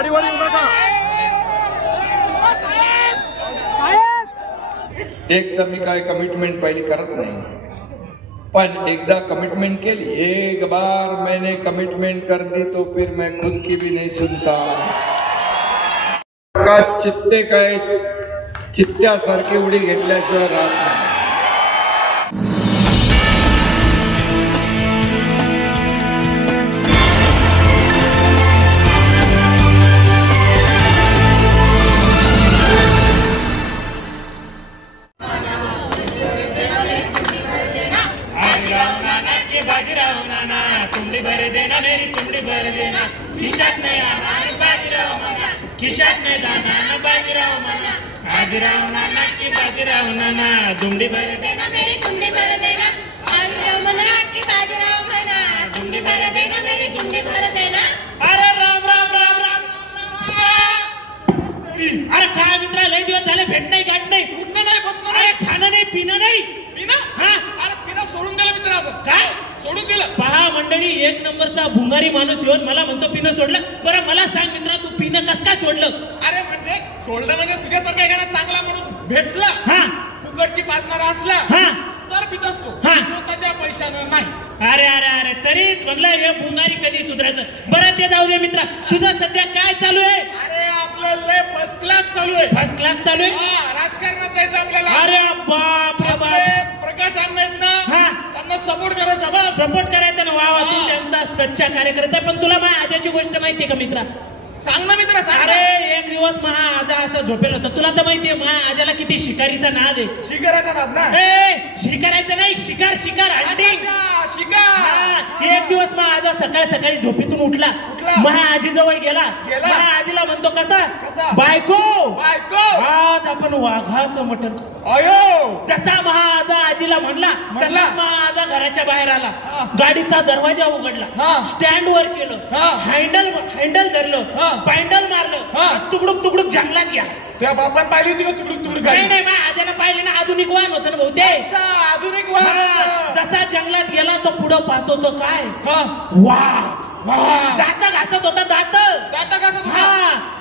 गाडीवर येऊ नका. एकदा मी काय कमिटमेंट पहिली करत नाही, पण एकदा कमिटमेंट केली, एक बार मैंने कमिटमेंट कर दी तो फिर मैं खुद की भी नहीं सुनता. चित्ते काय चित्त्यासारखी उडी घेतल्याशिवाय राहत नाही. बाजीराव नाना तुमडी भर देना मेरी तुमडी भर देना खिशात नाही आना बाजीराव नाना खिशात नाही दाना बाजीराव नाना बाजीराव नाना की बाजीराव नाना तुमडी भर देना मेरी तुमडी भर देना बाजीराव नाना की बाजीराव नाना तुमडी भर देना मेरी तुमडी भर देना. अरे राम राम राम राम. अरे काय मित्रा लय दिवस झाले भेट नाही गाठ नाही उठणं नाही बसणं नाही खाणं नाही पिणं नाही. पिणं हा अरे पिणं सोडून दिलं मित्रा. काय सोडून दिलं? पहा मंडळी एक नंबरचा भुंगारी माणूस येऊन मला म्हणतो पिणं सोडलं. बरं मला सांग मित्रा तू पिणं कस काय सोडलं? अरे म्हणजे सोडलं म्हणजे तुझ्यासारखा एखादा चांगला माणूस भेटला हा फुकटची पाजणारा असला हा तर पित असतो स्वतःच्या पैशानं नाही. अरे अरे अरे तरीच म्हणलं हे भुंगारी कधी सुधारायचं. बरं ते जाऊ दे मित्रा तुझं सध्या काय चालू आहे? अरे आपलं लय फर्स्ट क्लास चालू आहे. फर्स्ट क्लास चालू आहे राजकारणात जायचं आपल्याला. अरे बाप रे बाप. प्रकाश आहेत ना त्यांना सपोर्ट करायचा बस सपोर्ट करायचा ना. वा तू त्यांचा सच्चा कार्यकर्ता. पण तुला माझ्या आजाची गोष्ट माहितीये का मित्रा? सांग ना मित्रा सांग. अरे एक दिवस महा आजा असं झोपेल होता. तुला तर माहितीये महा आजाला किती शिकारीचा नाद आहे. शिकाराचा नाद ना? शिकारायचं नाही शिकार शिकार हंटिंग शिकार. एक दिवस महा आजा सकाळी सकाळी झोपेतून उठला महा आजी जवळ गेला. महा आजीला म्हणतो कसा बायको बायको आज आपण वाघाचं मटण. अयो जसा महा आजा आजीला म्हणला महा घराच्या बाहेर आला. गाडीचा दरवाजा उघडला स्टँड वर केलं हँडल धरलं पॅन्डल मारलं तुकडुक तुकडुक जंगलात घ्या. तुझ्या बापान पाहिली होती का तुकडुक तुकडुक? नाही नाही आजाने पाहिली ना. आधुनिक वाहन होतं ना बहुतेक. आधुनिक वाहन. जसा जंगलात गेला तो पुढं पाहतो तो काय दात घासत होता. दात घासत हा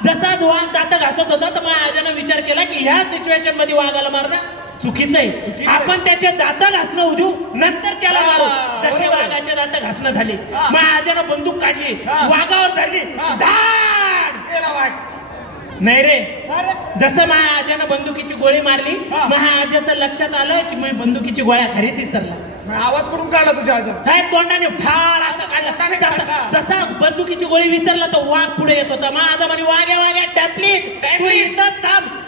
जसा दात घासत होता तर माझ्या आजाने विचार केला की ह्या सिच्युएशन मध्ये वाघाला मारणं चुकीचं आहे. आपण त्याचे दात घासणं उद्यू नंतर त्याला मारू. जसे वाघाचे दात घासणं झाले माझ्या आजाने बंदूक काढली वाघावर धरली नाही रे. जसं माझ्या आजानं बंदुकीची गोळी मारली माझ्या आजाचं लक्षात आलं की मी बंदुकीची गोळ्या खरीच विसरला. आवाज करून काढला तुझ्या आजा काय तोंडाने फार असं काढला. जसा बंदुकीची गोळी विसरला तर वाघ पुढे येत होता. माझा म्हणे वाघ्या वाघ्या टॅपलीत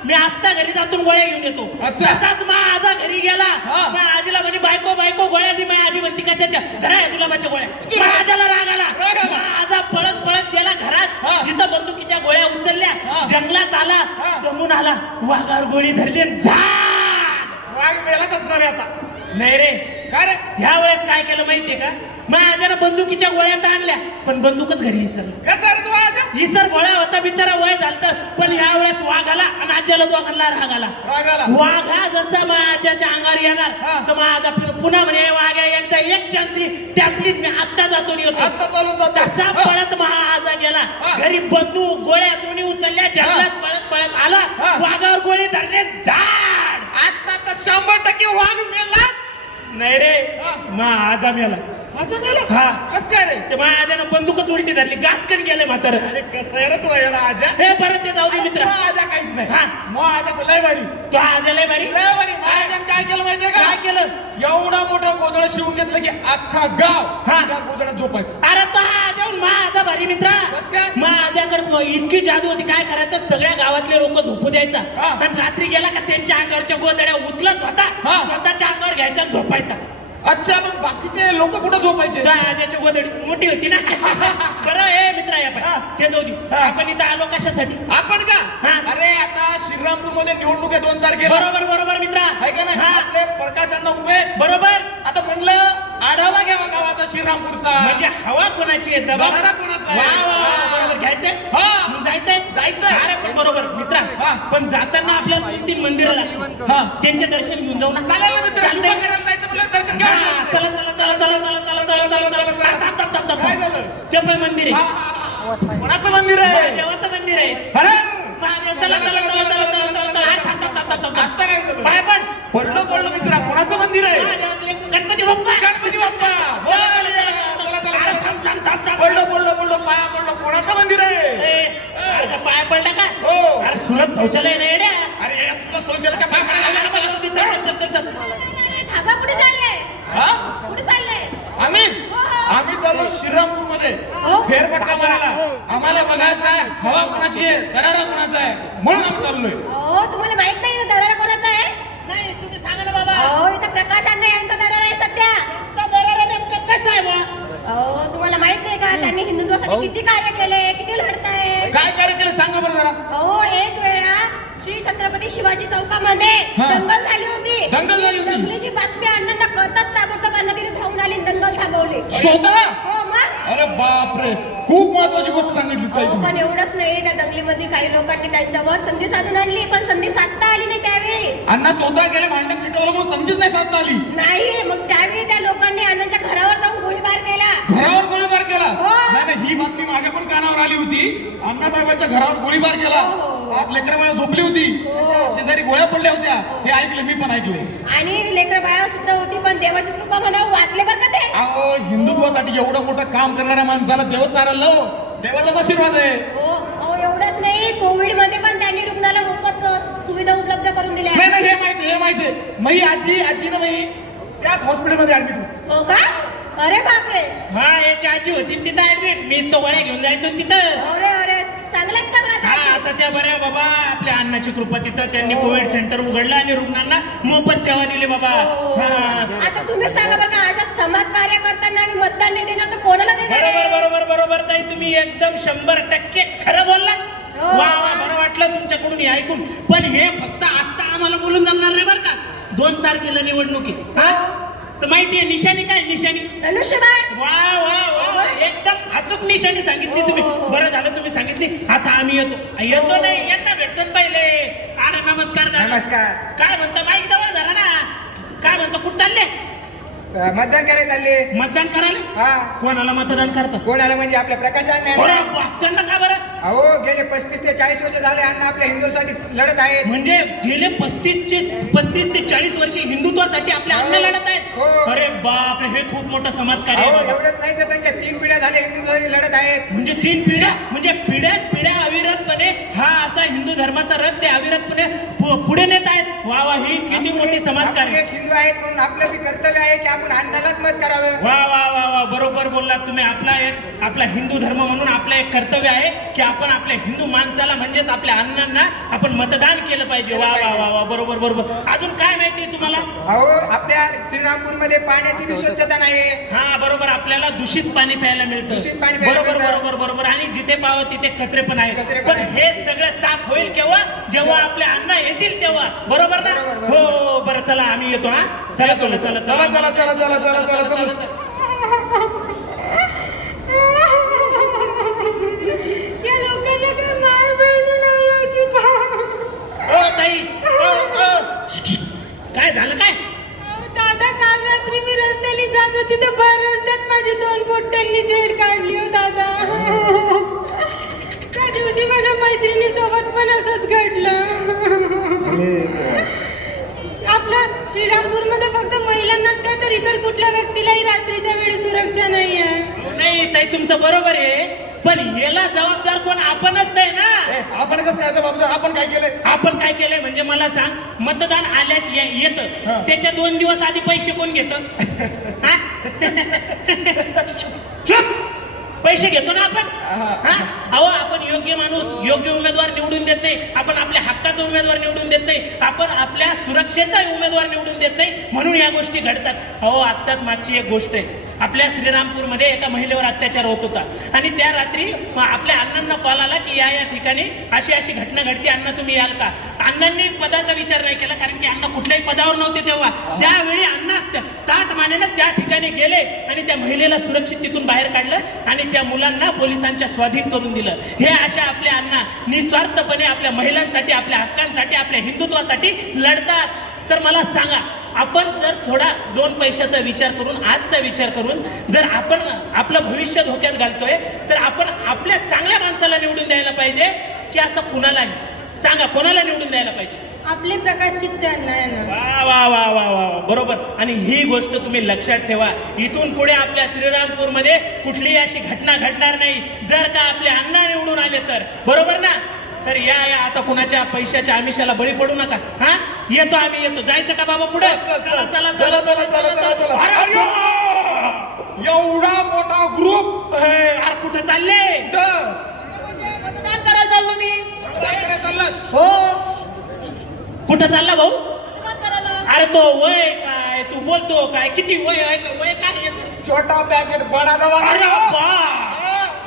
मी आत्ता घरी जातून गोळ्या घेऊन येतो. तसाच माझा घरी गेला माझ्या आजीला म्हणे बायको बायको गोळ्या दे. माझी आजी म्हणती कशाच्या? धरा गुलाबाच्या गोळ्या. माझ्याला राग आला. माझा पळत पळत गेला घरात जिथं बंदुकीच्या गोळ्या उचलल्या जंगलात आला दमून आला वाघावर गोळी धरली. वाघ मेलाच असणार आता. नाही रे काय रे ह्या वेळेस काय केलं माहितीये का? माझ्यानं बंदुकीच्या गोळ्या तर आणल्या पण बंदूकच घरी विसर गोळ्या होता बिचारा वय झालं. पण ह्या वेळेस वाघ आला आणि आज्याला दोघांना राग आला. वाघा जसा माझ्याच्या अंगावर येणार तर माझा पुन्हा म्हणे वाघ्या एकदा एक चांदी टॅपलीत मी आत्ता जातो येतो. तसा पळत महाआजा गेला घरी बंदूक गोळ्या दोन्ही उचलल्या जंगलात पळत पळत आला वाघावर गोळी धरले धाड. आता तर 100% वाघ मेला नाही रे आजा मेला. हा कस काय रे? ते माझ्या आजानं बंदूकच उलटी धरली गाचकन गेले म्हातार. अरे कसं आहे रे तू येडा आजा? हे परत ते जाऊ दे मित्र. आजा काहीच नाही. हा मग आजा लय भारी. तो आजा लय भारी लय भारी. माझ्यानं काय केलं माहितीये का? काय केलं? एवढा मोठा गोधळ शिवून घेतलं की अख्खा गाव त्या गोधळात झोपायचं. अरे तो आजाहून माझा भारी मित्रा. माझ्याकडे इतकी जादू होती काय करायचं सगळ्या गावातले लोक झोपू द्यायचा. पण रात्री गेला का त्यांच्या अंगावरच्या गोधड्या उचलत होता स्वतःच्या अंगावर घ्यायचा झोपायचा. अच्छा मग बाकीचे लोक कुठं झोपायचे? आजाची गोधडी मोठी होती ना. बरं हे मित्र ते दोघी आपण इथं आलो कशासाठी? आपण का? अरे आता श्रीरामपूर मध्ये निवडणूक आहे 2 तारखेला. बरोबर बरोबर मित्रा आहे का नाही? आपले प्रकाशांना उभे बरोबर. आता म्हणलं आढावा घ्यावा गावाचा श्रीरामपूरचा. म्हणजे हवा कोणाची आहे? बरोबर बरोबर घ्यायचंय जायचंय जायचंय. अरे पण बरोबर मित्रा पण जाताना आपल्याला 2-3 मंदिराला त्यांचे दर्शन घेऊन जाऊ ना. चालेल ना मित्र. दर्शन घ्या. चला चला चला चला चला चला चला चला चला. ते पण मंदिर आहे कोणाचं मंदिर आहे? देवाचं मंदिर आहे. अरे चला चला चला चला आता काय पाय पण पडलो पडलो मित्रा. कोणाचं मंदिर आहे? गणपती बाप्पा. गणपती बाप्पा पडलो पडलो पडलो पाया पडलो. कोणाचं मंदिर आहे? पाया पडला का? हो. अरे सुरत शौचालय नाही रे. अरे शौचालयाच्या पाय पडायला कुठे चाललंय? कुठे चाललंय? आम्ही चाललो श्रीरामपूर मध्ये फेरफटका मारायला. आम्हाला बघायचं आहे हवा कोणाची आहे, दरारा कोणाचा आहे, म्हणून आम्ही चाललोय. हो, तुम्हाला माहित नाही दरारा कोणाचा आहे? नाही, तुम्ही सांगा ना बाबा. हो, इथं प्रकाश अण्णा यांचा दरारा आहे सध्या. दरारा नेमका कसा आहे बा? हो, तुम्हाला माहित नाही का त्यांनी हिंदुत्वासाठी किती कार्य केले, किती लढताय? काय कार्य केलं सांगा बरं जरा. हो, एक वेळा श्री छत्रपती शिवाजी चौकामध्ये दंगल झाली होती. दंगल झाली होती. दंगलीची बातमी अण्णांना कळताच ताबडतोब अण्णा तिथे धावून आली, दंगल थांबवली. स्वतः? हो मग. अरे बापरे, खूप महत्वाची गोष्ट सांगितली. पण एवढंच नाही, त्या दंगलीमध्ये काही लोकांनी त्यांच्यावर संधी साधून आणली, पण संधी साधता आली नाही त्यावेळी. अण्णा स्वतः गेले भांडण मिटवलं म्हणून संधीच नाही साधता आली. नाही, मग त्यावेळी त्या लोकांनी अण्णांच्या घरावर जाऊन गोळीबार केला. घरावर गोळीबार केला? हो. नाही, ही बातमी माझ्या पण कानावर आली होती. अण्णासाहेबांच्या घरावर गोळीबार केला. लेकरं बाळा झोपली होती, शेजारी गोळ्या पडल्या होत्या. हे ऐकले, मी पण ऐकले. आणि लेकरं बाळा सुद्धा होती, पण देवाची कृपा म्हणावं वाचले बरं का ते. अहो, हिंदुत्वासाठी एवढं मोठं काम करणाऱ्या माणसाला देवच नारायण लाव. देवाचाच आशीर्वाद आहे. हो, एवढंच नाही, कोविड मध्ये पण त्यांनी रुग्णाला मोफत सुविधा उपलब्ध करून दिल्या. नाही, हे माहिती. मई आजी ना मई त्याच हॉस्पिटलमध्ये ऍडमिट होती. हो का? अरे बापरे. हा, याची आजी होती तिथं ऍडमिट. मी तो गोळ्या घेऊन जायचो तिथं. अरे चांगलं का? आता त्या बऱ्या बाबा. आपल्या अण्णाची कृपा तिथं त्यांनी कोविड सेंटर उघडलं आणि रुग्णांना मोफत सेवा दिली बाबा. आता तुम्ही सांगा बरं का, अशा समाज कार्य करताना आम्ही मतदान नाही देणार तर कोणाला देणार? बरोबर ताई, तुम्ही एकदम 100% खरं बोलला. वा, बरं वाटलं तुमच्याकडून हे ऐकून. पण हे फक्त आता आम्हाला बोलून जमणार नाही बरं का. 2 तारखेला निवडणुकी. तर माहितीये निशाणी काय? निशाणी धनुष्यबाण. वा, एकदम अचूक निशाणी सांगितली तुम्ही. बरं झालं तुम्ही सांगितली. आता आम्ही येतो नाही, येता भेटतो पहिले. अरे नमस्कार दादा. नमस्कार. काय म्हणता? माईक जवळ झाला ना. काय म्हणतो? कुठं चालले? मतदान करायला चालले. मतदान करायला? हा. कोणाला मतदान करता? कोणाला म्हणजे आपल्या प्रकाश अण्णा. त्यांना का बरं? अहो, गेले 35 ते 40 वर्ष झाले अण्णा आपल्या हिंदूसाठी लढत आहेत. म्हणजे गेले 35 ते 40 वर्ष हिंदुत्वासाठी आपल्या अण्णा लढत आहेत. अरे बापरे, हे खूप मोठं समाजकार्य आहे. एवढंच नाही तर त्यांच्या 3 पिढ्या झाल्या हिंदुत्वासाठी लढत आहेत. म्हणजे 3 पिढ्या? म्हणजे पिढ्या अविरतपणे हा असा हिंदू धर्माचा रथ ते अविरतपणे पुढे नेत आहेत. वा, ही किती मोठी समाजकार्य. हिंदू आहेत म्हणून आपलं बी कर्तव्य आहे की आपण अण्णालाच मत करावं. वा, बरोबर बोललात तुम्ही. आपला हिंदू धर्म म्हणून आपलं एक कर्तव्य आहे की आपण आपल्या हिंदू माणसाला म्हणजेच आपल्या अण्णांना आपण मतदान केलं पाहिजे. वा, बरोबर. अजून काय माहिती तुम्हाला? अहो, आपल्या श्रीरामपूर मध्ये पाण्याची स्वच्छता नाही. हा, बरोबर. आपल्याला दूषित पाणी प्यायला मिळतं. बरोबर. आणि जिथे पाहावं तिथे कचरे पण आहेत. पण हे सगळं साफ होईल केव्हा? जेव्हा आपले अण्णा येतील तेव्हा. बरोबर ना? हो, बरं चला आम्ही येतो. हा, चला. या लोकांना काय माय बहिणी नाही होती का? ओ ताई, काय झालं? काय दादा, काल रात्री मी रस्त्याने जात होती तर भर रस्त्यात माझी 2 पोट्ट्यांनी छेड काढली हो दादा. त्या दिवशी माझ्या मैत्रिणी सोबत पण असंच घडलं. आपल्या श्रीरामपूर मध्ये फक्त महिलांनाच काय तर इतर कुठल्या व्यक्तीलाही रात्रीच्या वेळी सुरक्षा नाहीये. नाही ताई, तुमचं बरोबर आहे. पण याला जबाबदार कोण? आपणच नाही ना. आपण कसं काय जबाबदार? आपण काय केलंय म्हणजे मला सांग. मतदान आल्यात येतं, त्याच्या 2 दिवस आधी पैसे कोण घेतं? चुप. पैसे घेतो ना आपण. अहो, आपण योग्य माणूस, योग्य उमेदवार निवडून देत नाही. आपण आपल्या हक्काचा उमेदवार निवडून देत नाही. आपण आपल्या सुरक्षेचा उमेदवार निवडून देत नाही. म्हणून या गोष्टी घडतात. अहो, आत्ताच मागची एक गोष्ट आहे. आपल्या श्रीरामपूरमध्ये एका महिलेवर अत्याचार होत होता आणि त्या रात्री आपल्या अण्णांना कॉल आला की या ठिकाणी अशी घटना घडते, अण्णा तुम्ही याल का? अण्णांनी पदाचा विचार नाही केला, कारण की अण्णा कुठल्याही पदावर नव्हते तेव्हा. त्यावेळी अण्णा ताट मानेनं त्या ठिकाणी गेले आणि त्या महिलेला सुरक्षित तिथून बाहेर काढलं आणि त्या मुलांना पोलिसांच्या स्वाधीन करून दिलं. हे अशा आपले अण्णा निस्वार्थपणे आपल्या महिलांसाठी, आपल्या हक्कांसाठी, आपल्या हिंदुत्वासाठी लढतात. तर मला सांगा, आपण जर थोडा 2 पैशाचा विचार करून, आजचा विचार करून जर आपण आपलं भविष्य धोक्यात घालतोय, तर आपण आपल्या चांगल्या माणसाला निवडून द्यायला पाहिजे की असं कुणालाही? सांगा, कोणाला निवडून द्यायला पाहिजे? आपले प्रकाश चित्ते अण्णा यांना. वा वा वा वा वा, बरोबर. आणि ही गोष्ट तुम्ही लक्षात ठेवा, इथून पुढे आपल्या श्रीरामपूरमध्ये कुठलीही अशी घटना घडणार नाही जर का आपले अण्णा निवडून आले तर. बरोबर ना? तर या आता कुणाच्या पैशाच्या आमिषाला बळी पडू नका. हा, येतो आम्ही, येतो. जायचं का बाबा पुढे? चला चला चला चला चला. एवढा मोठा ग्रुप कुठं चालले? मतदान करायला चाललो मी. हो. कुठं चालला भाऊ? मतदान करायला. अरे तो वय काय, तू बोलतो काय, किती वय आहे? वय काय येतं? छोटा पॅकेट बडा दवा.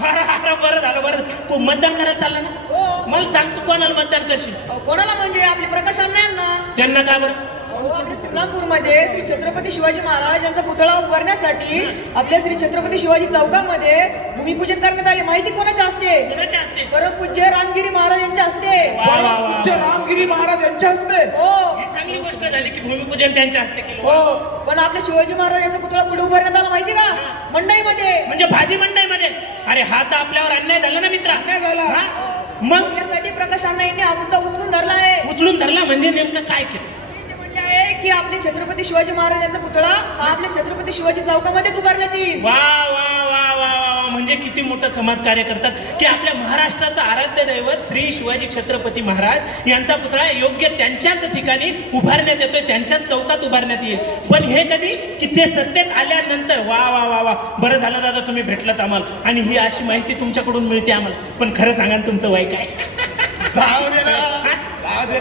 अरे बरं झालं, बरं. तू मतदान करायला चालला ना? हो. मला सांग, तू कोणाला मतदान करशील? कोणाला म्हणजे आपले प्रकाश अण्णा यांना. त्यांना का बरं? आपल्या श्रीरामपूरमध्ये श्री छत्रपती शिवाजी महाराज यांचा पुतळा उभारण्यासाठी आपल्या श्री छत्रपती शिवाजी चौकामध्ये भूमिपूजन करण्यात आले. माहिती कोणाच्या असते? कोणाच्या हस्ते? परमपूज्य रामगिरी महाराज यांच्या हस्ते. परमपूज्य रामगिरी महाराज यांच्या हस्ते. हो, ही चांगली गोष्ट झाली की भूमिपूजन त्यांच्या हस्ते केलं. हो. पण आपल्या शिवाजी महाराज यांचा पुतळा पुढे उभारण्यात आला माहिती का? मंडईमध्ये. म्हणजे भाजी मंडईमध्ये. अरे हा तर आपल्यावर अन्याय झाला ना मित्रा. अन्याय झाला. मग यासाठी प्रकाश अण्णा यांनी हा मुद्दा उचलून धरला आहे. उचलून धरला म्हणजे नेमकं काय केलं? आहे की आपले छत्रपती शिवाजी महाराज यांचा पुतळा हा आपल्या छत्रपती शिवाजी चौकामध्येच उभारण्यात येईल. वा वा वा वा वा, म्हणजे किती मोठं समाजकार्य करतात की आपल्या महाराष्ट्राचं आराध्य दैवत श्री शिवाजी छत्रपती महाराज यांचा पुतळा योग्य त्यांच्याच ठिकाणी उभारण्यात येतोय, त्यांच्याच चौकात उभारण्यात येईल. पण हे कधी की ते सत्तेत आल्यानंतर. वा वा वा वा, बरं झालं दादा तुम्ही भेटलात आम्हाला, आणि ही अशी माहिती तुमच्याकडून मिळते आम्हाला. पण खरं सांगा ना, तुमचं वय काय?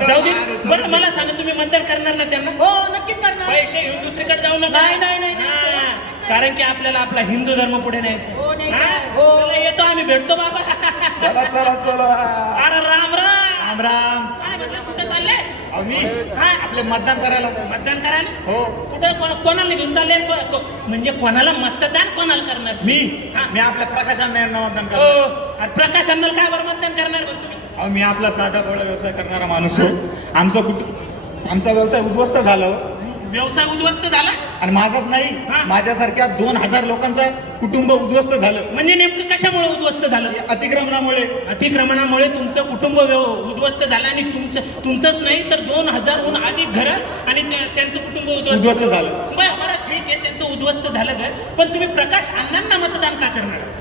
जाऊ दे. बरं मला सांगा, तुम्ही मतदान करणार ना त्यांना? हो, नक्कीच करणार. पैसे घेऊन दुसरीकडे जाऊ नका. नाही. कारण की आपल्याला आपला हिंदू धर्म पुढे न्यायचा. हो, न्यायचा. हा? चला, येतो आम्ही, भेटतो बाबा. चला चला चला. अरे राम राम. राम राम. काय म्हटलं, कुठं चालले? आम्ही हा, आपले मतदान करायला. मतदान करायला? हो. कुठं कोणाला घेऊन चालले? म्हणजे कोणाला मतदान कोणाला करणार? मी हा. मी आपल्या प्रकाशांना यांना मतदान हो. करणार. अरे प्रकाश अण्णाला काय बरं मतदान करणार बरं तुम्ही? अहो, मी आपला साधा थोडा व्यवसाय करणारा माणूस हो. आमचा व्यवसाय उद्ध्वस्त झाला हो. व्यवसाय उद्ध्वस्त झाला? आणि माझाच नाही, हा. माझ्यासारख्या 2000 लोकांचा कुटुंब उद्ध्वस्त झालं. म्हणजे नेमकं कशामुळे उद्ध्वस्त झालं? अतिक्रमणामुळे. अतिक्रमणामुळे तुमचं कुटुंब उद्ध्वस्त झालं, आणि तुमचंच नाही तर 2000हून अधिक घरं आणि त्यांचं कुटुंब उद्ध्वस्त झालं. बरं, ठीक आहे, त्यांचं उद्ध्वस्त झालं घर. पण तुम्ही प्रकाश अण्णांना मतदान का करणार?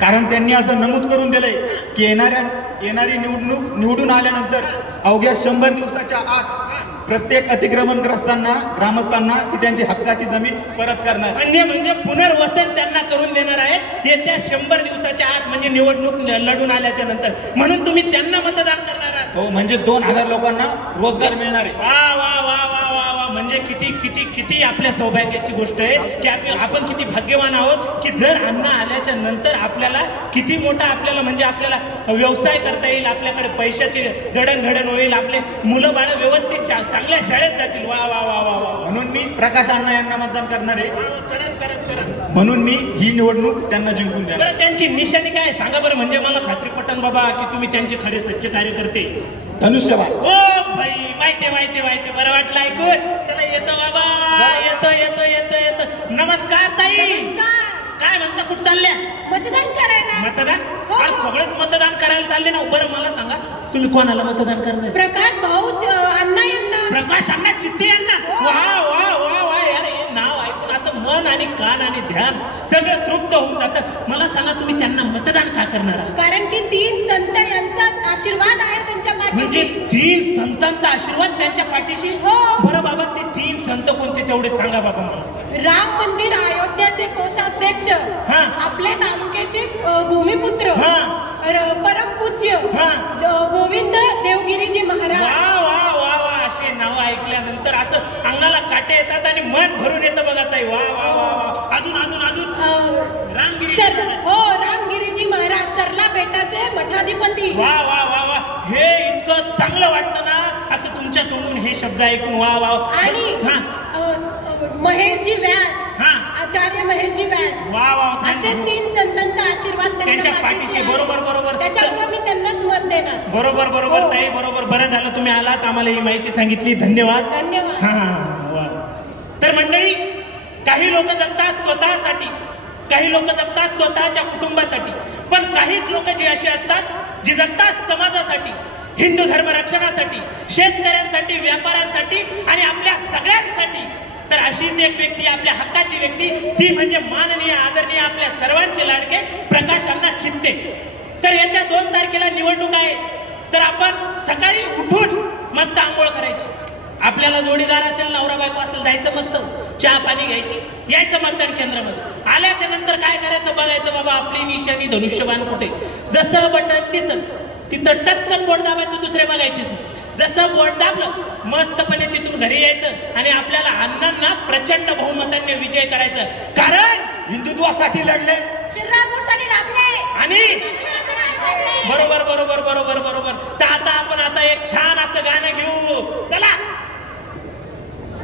कारण त्यांनी असं नमूद करून दिलंय की येणारी निवडणूक निवडून आल्यानंतर अवघ्या 100 दिवसाच्या आत प्रत्येक अतिक्रमणग्रस्तांना, ग्रामस्थांना ती त्यांची हक्काची जमीन परत करणार. म्हणजे पुनर्वसन त्यांना करून देणार आहेत येत्या 100 दिवसाच्या आत, म्हणजे निवडणूक लढून आल्याच्या नंतर. म्हणून तुम्ही त्यांना मतदान करणार आहात. हो, म्हणजे 2000 लोकांना रोजगार मिळणार आहे. वा वा वा वा वा वा, म्हणजे किती किती किती आपल्या सौभाग्याची गोष्ट आहे की आपण किती भाग्यवान आहोत की जर अण्णा आल्याच्या नंतर आपल्याला किती मोठा म्हणजे आपल्याला व्यवसाय करता येईल, आपल्याकडे पैशाची जडणघडण होईल, आपले मुलं बाळ व्यवस्थित चांगल्या शाळेत जातील. वा वा वा वा वा. म्हणून मी प्रकाश अण्णा यांना मतदान करणार आहे. करा. म्हणून मी ही निवडणूक त्यांना जिंकून द्या. बरं, त्यांची निशाणी काय सांगा बरं, म्हणजे मला खात्री पटन बाबा की तुम्ही त्यांचे खरे सच्चे कार्यकर्ते. धनुष्यबाण. हो भाई, माहिती बरं वाटलं ऐकून. चला, येतो बाबा, येतो. नमस्कार ताई. काय म्हणता, कुठं चालल्या? मतदान करायला. मतदान? हो. आज सगळेच मतदान करायला चालले ना. बरं मला सांगा, तुम्ही कोणाला मतदान करणार? प्रकाश भाऊ अण्णा यांना. प्रकाश अण्णा चित्ते यांना. वा वा वा वा, यार हे नाव ऐकून असं मन आणि कान आणि ध्यान सगळं तृप्त होऊन जातं. मला सांगा, तुम्ही त्यांना मतदान का करणार आहात? कारण की 3 संत यांचा आशीर्वाद आहे त्यांच्या म्हणजे पाठीशी. 3 संतांचा आशीर्वाद त्यांच्या पाठीशी. हो. बरं बाबा, ते 3 संत कोणते तेवढे सांगा बाबा मला. राम मंदिर अयोध्याचे कोषाध्यक्ष, हा. आपल्या तालुक्याचे भूमिपुत्र, हा. परमपूज्य हा. गोविंद देवगिरीजी वा महाराज. वा वा वा, असे नाव ऐकल्यानंतर असं अंगाला काटे येतात आणि मन भरून येतं बघा ताई. वा वा वा वा. अजून रामगिरीजी महाराज सरला बेटाचे मठाधिपती. वा वा वा वा, हे इतकं चांगलं वाटतं ना असं तुमच्या तोंडून हे शब्द ऐकून. वा वा. आणि महेशजी व्यास, हा. आचार्य महेशजी व्यास. वा वा. असे 3 संतांचा आशीर्वाद त्यांच्या पाठीशी. आहे. बरोबर. त्याच्यामुळे मी त्यांनाच मत देणार. बरोबर हो. ताई, बरोबर. बरं झालं तुम्ही आलात, आम्हाला ही माहिती सांगितली. धन्यवाद. धन्यवाद. हा. वा. तर मंडळी, काही लोक जगतात स्वतःसाठी, काही लोक जगतात स्वतःच्या कुटुंबासाठी, पण काहीच लोक जी अशी असतात जी जगतात समाजासाठी, हिंदू धर्म रक्षणासाठी, शेतकऱ्यांसाठी, व्यापाऱ्यांसाठी आणि आपल्या सगळ्यांसाठी. तर अशीच एक व्यक्ती, आपल्या हक्काची व्यक्ती, ती म्हणजे माननीय आदरणीय आपल्या सर्वांचे लाडके प्रकाश अण्णा चित्ते. तर येत्या 2 तारखेला निवडणूक आहे. तर आपण सकाळी उठून मस्त आंघोळ करायची, आपल्याला जोडीदार असेल, नवरा बायको असेल, जायचं मस्त चहा पाणी घ्यायची, यायचं मतदान केंद्रामध्ये. आल्याच्या नंतर काय करायचं बघायचं, बाबा आपली निशाणी धनुष्यबाण कुठे. जसं बटन दिसत तिथं टचकन बोट दाबायचं, दुसरे बघायचीच नाही. जसं बोट दाबलं मस्तपणे तिथून घरी यायचं आणि आपल्याला अण्णांना प्रचंड बहुमतांनी विजय करायचं. कारण हिंदुत्वासाठी लढले, श्रीरामपूरसाठी राबले आणि बरोबर बरोबर बरोबर बरोबर. तर आता आपण एक छान असं गाणं घेऊ. चला.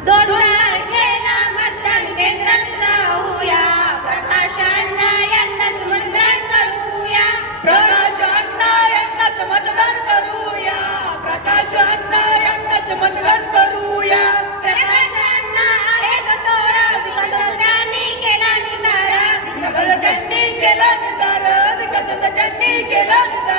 2 तारखेला मतदान केंद्रात जाऊया, प्रकाश अण्णा यांनाच मतदान करूया, प्रकाश अण्णा यांनाच मतदान करूया, प्रकाश अण्णा यांनाच मतदान करूया. प्रकाश अण्णा आहेत तोळा, विकास त्यांनी केला निर्धार, विकास त्यांनी केला निर्धार, विकास त्यांनी केला निर्धार.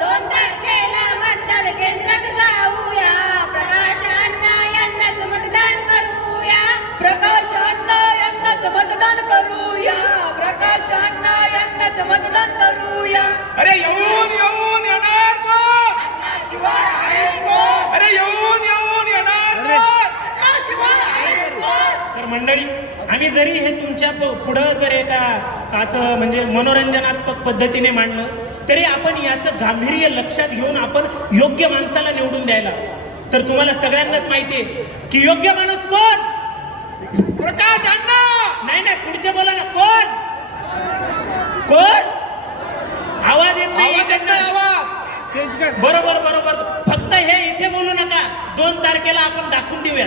2 तारखेला मतदान केंद्रात जाऊया, प्रकाश अण्णा यांनाच मतदान करूया, प्रकाश अण्णा यांनाच मतदान करूया, प्रकाश अण्णा यांनाच मतदान करूया. अरे येऊन येऊन येणार कोण? शिवाय आहे कोण? अरे येऊन येऊन येणार कोण? शिवाय आहे कोण? तर मंडळी, आम्ही जरी हे तुमच्या पुढं जर एका असं म्हणजे मनोरंजनात्मक पद्धतीने मांडलं, तरी आपण याचं गांभीर्य लक्षात घेऊन आपण योग्य माणसाला निवडून द्यायला. तर तुम्हाला सगळ्यांनाच माहितीये की योग्य माणूस कोण? प्रकाश अण्णा. नाही नाही, पुढचे बोला ना. कोण कोण? आवाज येत नाही. बरोबर बरोबर. फक्त हे इथे बोलू नका, 2 तारखेला आपण दाखवून देऊया.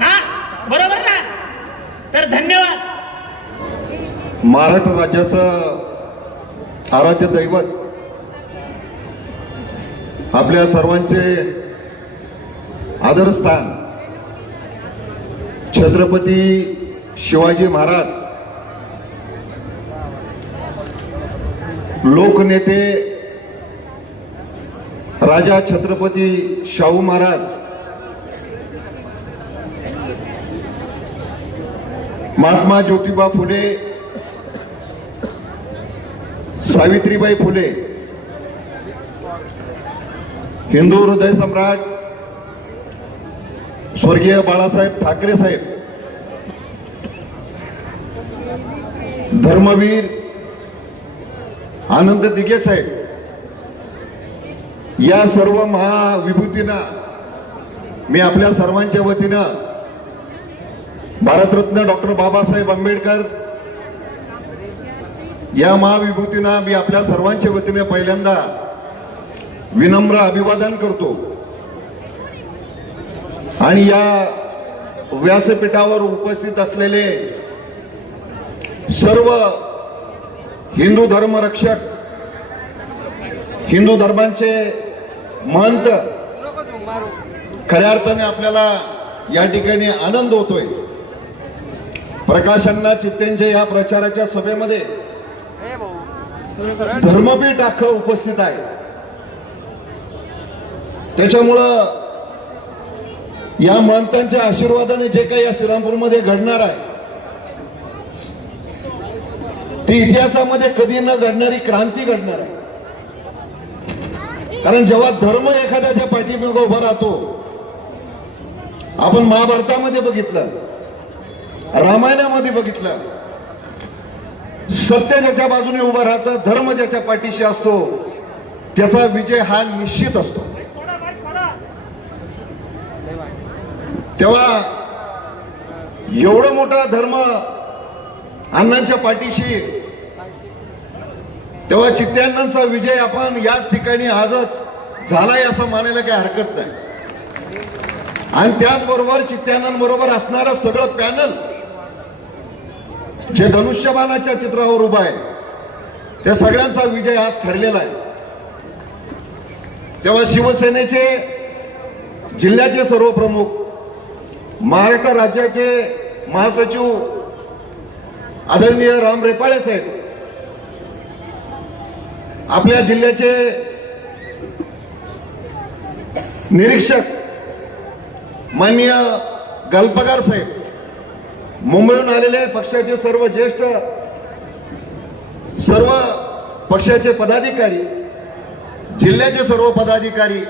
हा बरोबर ना? तर धन्यवाद. महाराष्ट्र राज्याचं आराध्य दैवत, आपल्या सर्वांचे आदरस्थान छत्रपती शिवाजी महाराज, लोकनेते राजा छत्रपती शाहू महाराज, महात्मा ज्योतिबा फुले, सावित्रीबाई फुले, हिंदू हृदय सम्राट स्वर्गीय बाळासाहेब ठाकरे साहेब, धर्मवीर आनंद दिघे साहेब, या सर्व महाविभूतींना मी आपल्या सर्वांच्या वतीनं भारतरत्न डॉक्टर बाबासाहेब आंबेडकर या महाविभूतींना मी आपल्या सर्वांच्या वतीने पहिल्यांदा विनम्र अभिवादन करतो. आणि या व्यासपीठावर उपस्थित असलेले सर्व हिंदू धर्म रक्षक, हिंदू धर्मांचे महंत, खऱ्या अर्थाने आपल्याला या ठिकाणी आनंद होतोय. प्रकाश अण्णा चित्तेंच्या या प्रचाराच्या सभेमध्ये धर्मपीठ अख्खं उपस्थित आहे. त्याच्यामुळं या महंतांच्या आशीर्वादाने जे काही या श्रीरामपूरमध्ये घडणार आहे ती इतिहासामध्ये कधी न घडणारी क्रांती घडणार आहे. कारण जेव्हा धर्म एखाद्याच्या पाठीमागे उभा राहतो, आपण महाभारतामध्ये बघितलं, रामायणामध्ये बघितलं, सत्य ज्याच्या बाजूने उभं राहतं, धर्म ज्याच्या पाठीशी असतो, त्याचा विजय हा निश्चित असतो. तेव्हा एवढा मोठा धर्म अण्णांच्या पाठीशी, तेव्हा चित्ते अण्णांचा विजय आपण याच ठिकाणी आजच झालाय असं मानायला काही हरकत नाही. आणि त्याचबरोबर चित्ते अण्णांबरोबर असणारं सगळं पॅनल जे धनुष्यबाणाच्या चित्रावर उभा आहे, त्या सगळ्यांचा विजय आज ठरलेला आहे. तेव्हा शिवसेनेचे जिल्ह्याचे सर्व प्रमुख, महाराष्ट्र राज्याचे महासचिव आदरणीय राम रेपाळे साहेब, आपल्या जिल्ह्याचे निरीक्षक माननीय गालपगार साहेब, मुंबईहून आलेले पक्षाचे सर्व ज्येष्ठ सर्व पक्षाचे पदाधिकारी, जिल्ह्याचे सर्व पदाधिकारी,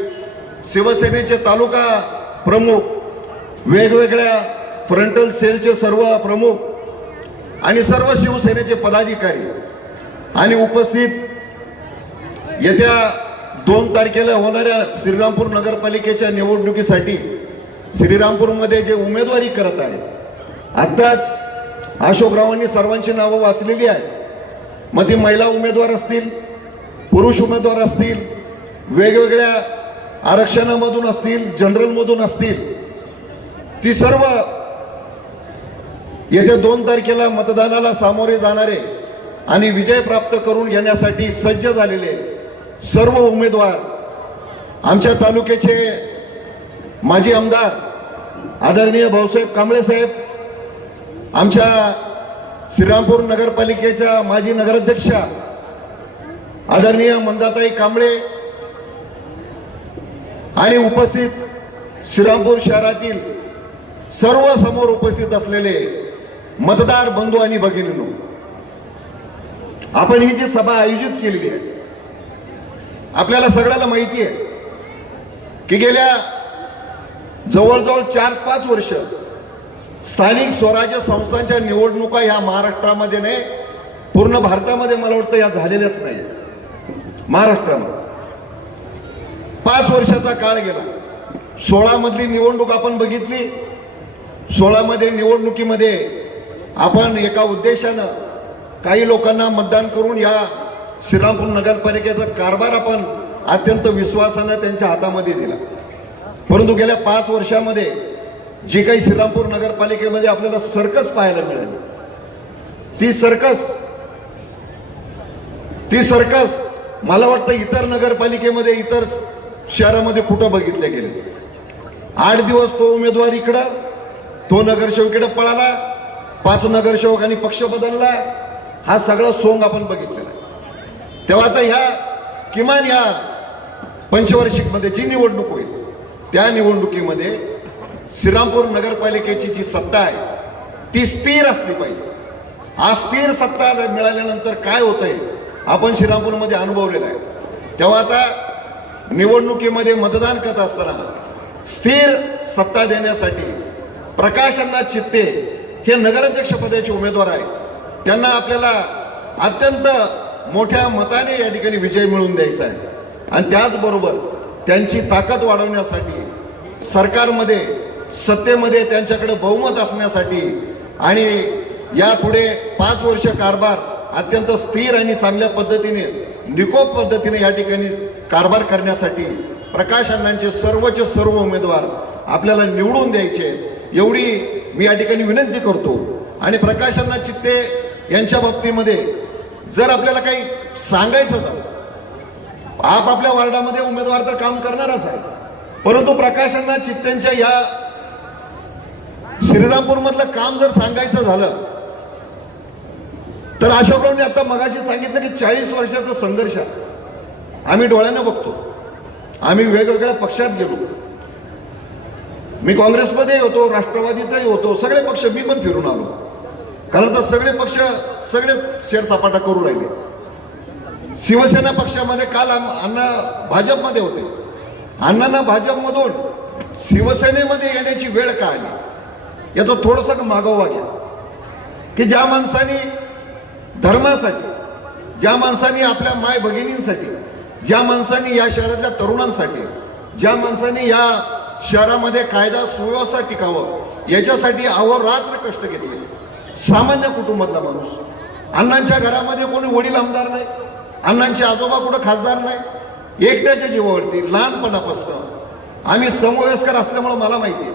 शिवसेनेचे तालुका प्रमुख, वेगवेगळ्या फ्रंटल सेलचे सर्व प्रमुख आणि सर्व शिवसेनेचे पदाधिकारी आणि उपस्थित येत्या 2 तारखेला होणाऱ्या श्रीरामपूर नगरपालिकेच्या निवडणुकीसाठी श्रीरामपूरमध्ये जे उमेदवारी करत आहे, आत्ताच अशोकरावांनी सर्वांची नावं वाचलेली आहेत. मग ती महिला उमेदवार असतील, पुरुष उमेदवार असतील, वेगवेगळ्या आरक्षणामधून असतील, जनरलमधून असतील, ती सर्व येत्या 2 तारखेला मतदानाला सामोरे जाणारे आणि विजय प्राप्त करून घेण्यासाठी सज्ज झालेले सर्व उमेदवार, आमच्या तालुक्याचे माजी आमदार आदरणीय भाऊसाहेब कांबळे साहेब, आमच्या श्रीरामपूर नगरपालिकेच्या माजी नगराध्यक्षा आदरणीय मंदाताई कांबळे आणि उपस्थित श्रीरामपूर शहरातील सर्व समोर उपस्थित असलेले मतदार बंधू आणि भगिनींनो, आपण ही जी सभा आयोजित केलेली आहे, आपल्याला सगळ्याला माहिती आहे की गेल्या जवळजवळ 4-5 वर्ष स्थानिक स्वराज्य संस्थांच्या निवडणुका ह्या महाराष्ट्रामध्ये नाही, पूर्ण भारतामध्ये मला वाटतं या झालेल्याच नाही. महाराष्ट्रामध्ये 5 वर्षाचा काळ गेला. 16 मधली निवडणूक आपण बघितली. 16 मध्ये निवडणुकीमध्ये आपण एका उद्देशानं काही लोकांना मतदान करून या श्रीरामपूर नगरपालिकेचा कारभार आपण अत्यंत विश्वासानं त्यांच्या हातामध्ये दिला. परंतु गेल्या 5 वर्षामध्ये जी काही श्रीरामपूर नगरपालिकेमध्ये आपल्याला सर्कस पाहायला मिळाली, ती सर्कस मला वाटतं इतर नगरपालिकेमध्ये, इतर शहरामध्ये कुठं बघितले गेले. 8 दिवस तो उमेदवार इकडं, तो नगरसेवक इकडं पळाला, 5 नगरसेवकांनी पक्ष बदलला, हा सगळा सोंग आपण बघितलेला. तेव्हा आता ह्या किमान ह्या पंचवार्षिकमध्ये जी निवडणूक होईल, त्या निवडणुकीमध्ये श्रीरामपूर नगरपालिकेची जी सत्ता आहे ती स्थिर असली पाहिजे. हा स्थिर सत्ता मिळाल्यानंतर काय होतंय आपण श्रीरामपूरमध्ये अनुभवलेलं आहे. तेव्हा आता निवडणुकीमध्ये मतदान करत असताना स्थिर सत्ता देण्यासाठी प्रकाशअण्णा चित्ते हे नगराध्यक्ष पदाचे उमेदवार आहेत. त्यांना आपल्याला अत्यंत मोठ्या मताने या ठिकाणी विजय मिळवून द्यायचा आहे. आणि त्याचबरोबर त्यांची ताकद वाढवण्यासाठी, सरकारमध्ये सत्तेमध्ये त्यांच्याकडे बहुमत असण्यासाठी आणि यापुढे 5 वर्ष कारभार अत्यंत स्थिर आणि चांगल्या पद्धतीने, निकोप पद्धतीने या ठिकाणी कारभार करण्यासाठी प्रकाशअण्णांचे सर्वचे सर्व उमेदवार आपल्याला निवडून द्यायचे, एवढी मी या ठिकाणी विनंती करतो. आणि प्रकाशअण्णा चित्ते यांच्या बाबतीमध्ये जर आपल्याला काही सांगायचं झालं, आपापल्या वार्डामध्ये उमेदवार तर काम करणारच आहे, परंतु प्रकाशअण्णा चित्तेंच्या या श्रीरामपूर मधलं काम जर सांगायचं झालं तर अशोकरावांनी आता मगाशी सांगितलं की 40 वर्षाचा संघर्ष आम्ही डोळ्यानं बघतो. आम्ही वेगवेगळ्या पक्षात गेलो. मी काँग्रेसमध्ये होतो, राष्ट्रवादीतही होतो, सगळे पक्ष मी पण फिरून आलो. कारण तर सगळे पक्ष सगळे शेरसपाटा करू राहिले. शिवसेना पक्षामध्ये काल अण्णा भाजपमध्ये होते. अण्णांना भाजपमधून शिवसेनेमध्ये येण्याची वेळ का आली याचा थोडंसं मागोवा घ्या. की ज्या माणसांनी धर्मासाठी, ज्या माणसांनी आपल्या माय भगिनींसाठी, ज्या माणसांनी या शहरातल्या तरुणांसाठी, ज्या माणसांनी या शहरामध्ये कायदा सुव्यवस्था टिकावं याच्यासाठी अहोरात्र कष्ट घेतले, सामान्य कुटुंबातला माणूस. अण्णांच्या घरामध्ये कोणी वडील आमदार नाही, अण्णांचे आजोबा कुठं खासदार नाही, एकट्याच्या जीवावरती लहानपणापासून आम्ही समवयस्कर असल्यामुळे मला माहिती आहे,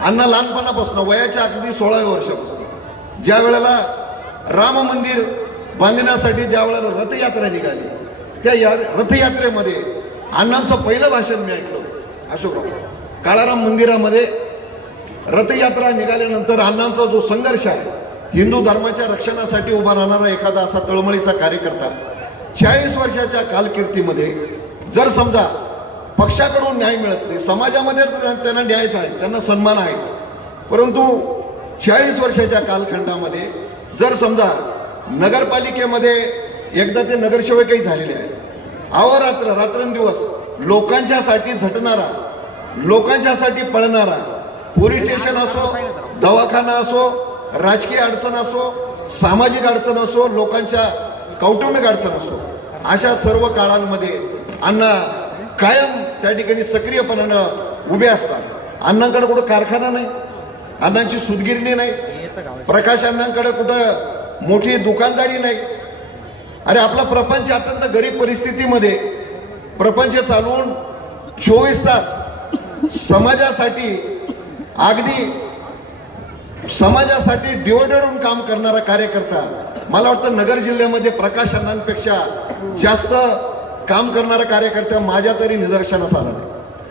अण्णा लहानपणापासून वयाच्या अगदी 16व्या वर्षापासून ज्या वेळेला राम मंदिर बांधण्यासाठी ज्या वेळेला रथयात्रा निघाली, त्या रथयात्रेमध्ये अण्णांचं पहिलं भाषण मी ऐकलं. अशोकराव काळाराम मंदिरामध्ये रथयात्रा निघाल्यानंतर अण्णांचा जो संघर्ष आहे, हिंदू धर्माच्या रक्षणासाठी उभा राहणारा एखादा असा तळमळीचा कार्यकर्ता 40 वर्षाच्या कालकीर्तीमध्ये जर समजा पक्षाकडून न्याय मिळत नाही, समाजामध्ये त्यांना न्यायच आहे, त्यांना सन्मान आहेच, परंतु 40 वर्षाच्या कालखंडामध्ये जर समजा नगरपालिकेमध्ये एकदा ते नगरसेवकही झालेले आहेत, अहोरात्र रात्रंदिवस लोकांच्यासाठी झटणारा, लोकांच्यासाठी पळणारा, पोलीस स्टेशन असो, दवाखाना असो, राजकीय अडचण असो, सामाजिक अडचण असो, लोकांच्या कौटुंबिक अडचण असो, अशा सर्व काळांमध्ये अण्णा कायम त्या ठिकाणी सक्रियपणानं उभे असतात. अण्णांकडे कुठं कारखाना नाही, अण्णांची सूतगिरणी नाही, प्रकाश अण्णांकडे कुठं मोठी दुकानदारी नाही. अरे आपला प्रपंच अत्यंत गरीब परिस्थितीमध्ये प्रपंच चालवून 24 तास समाजासाठी, अगदी समाजासाठी डिवोटेड होऊन काम करणारा कार्यकर्ता, मला वाटतं नगर जिल्ह्यामध्ये प्रकाश अण्णांपेक्षा जास्त काम करणारा कार्यकर्ता माझ्या तरी निदर्शनास आला नाही.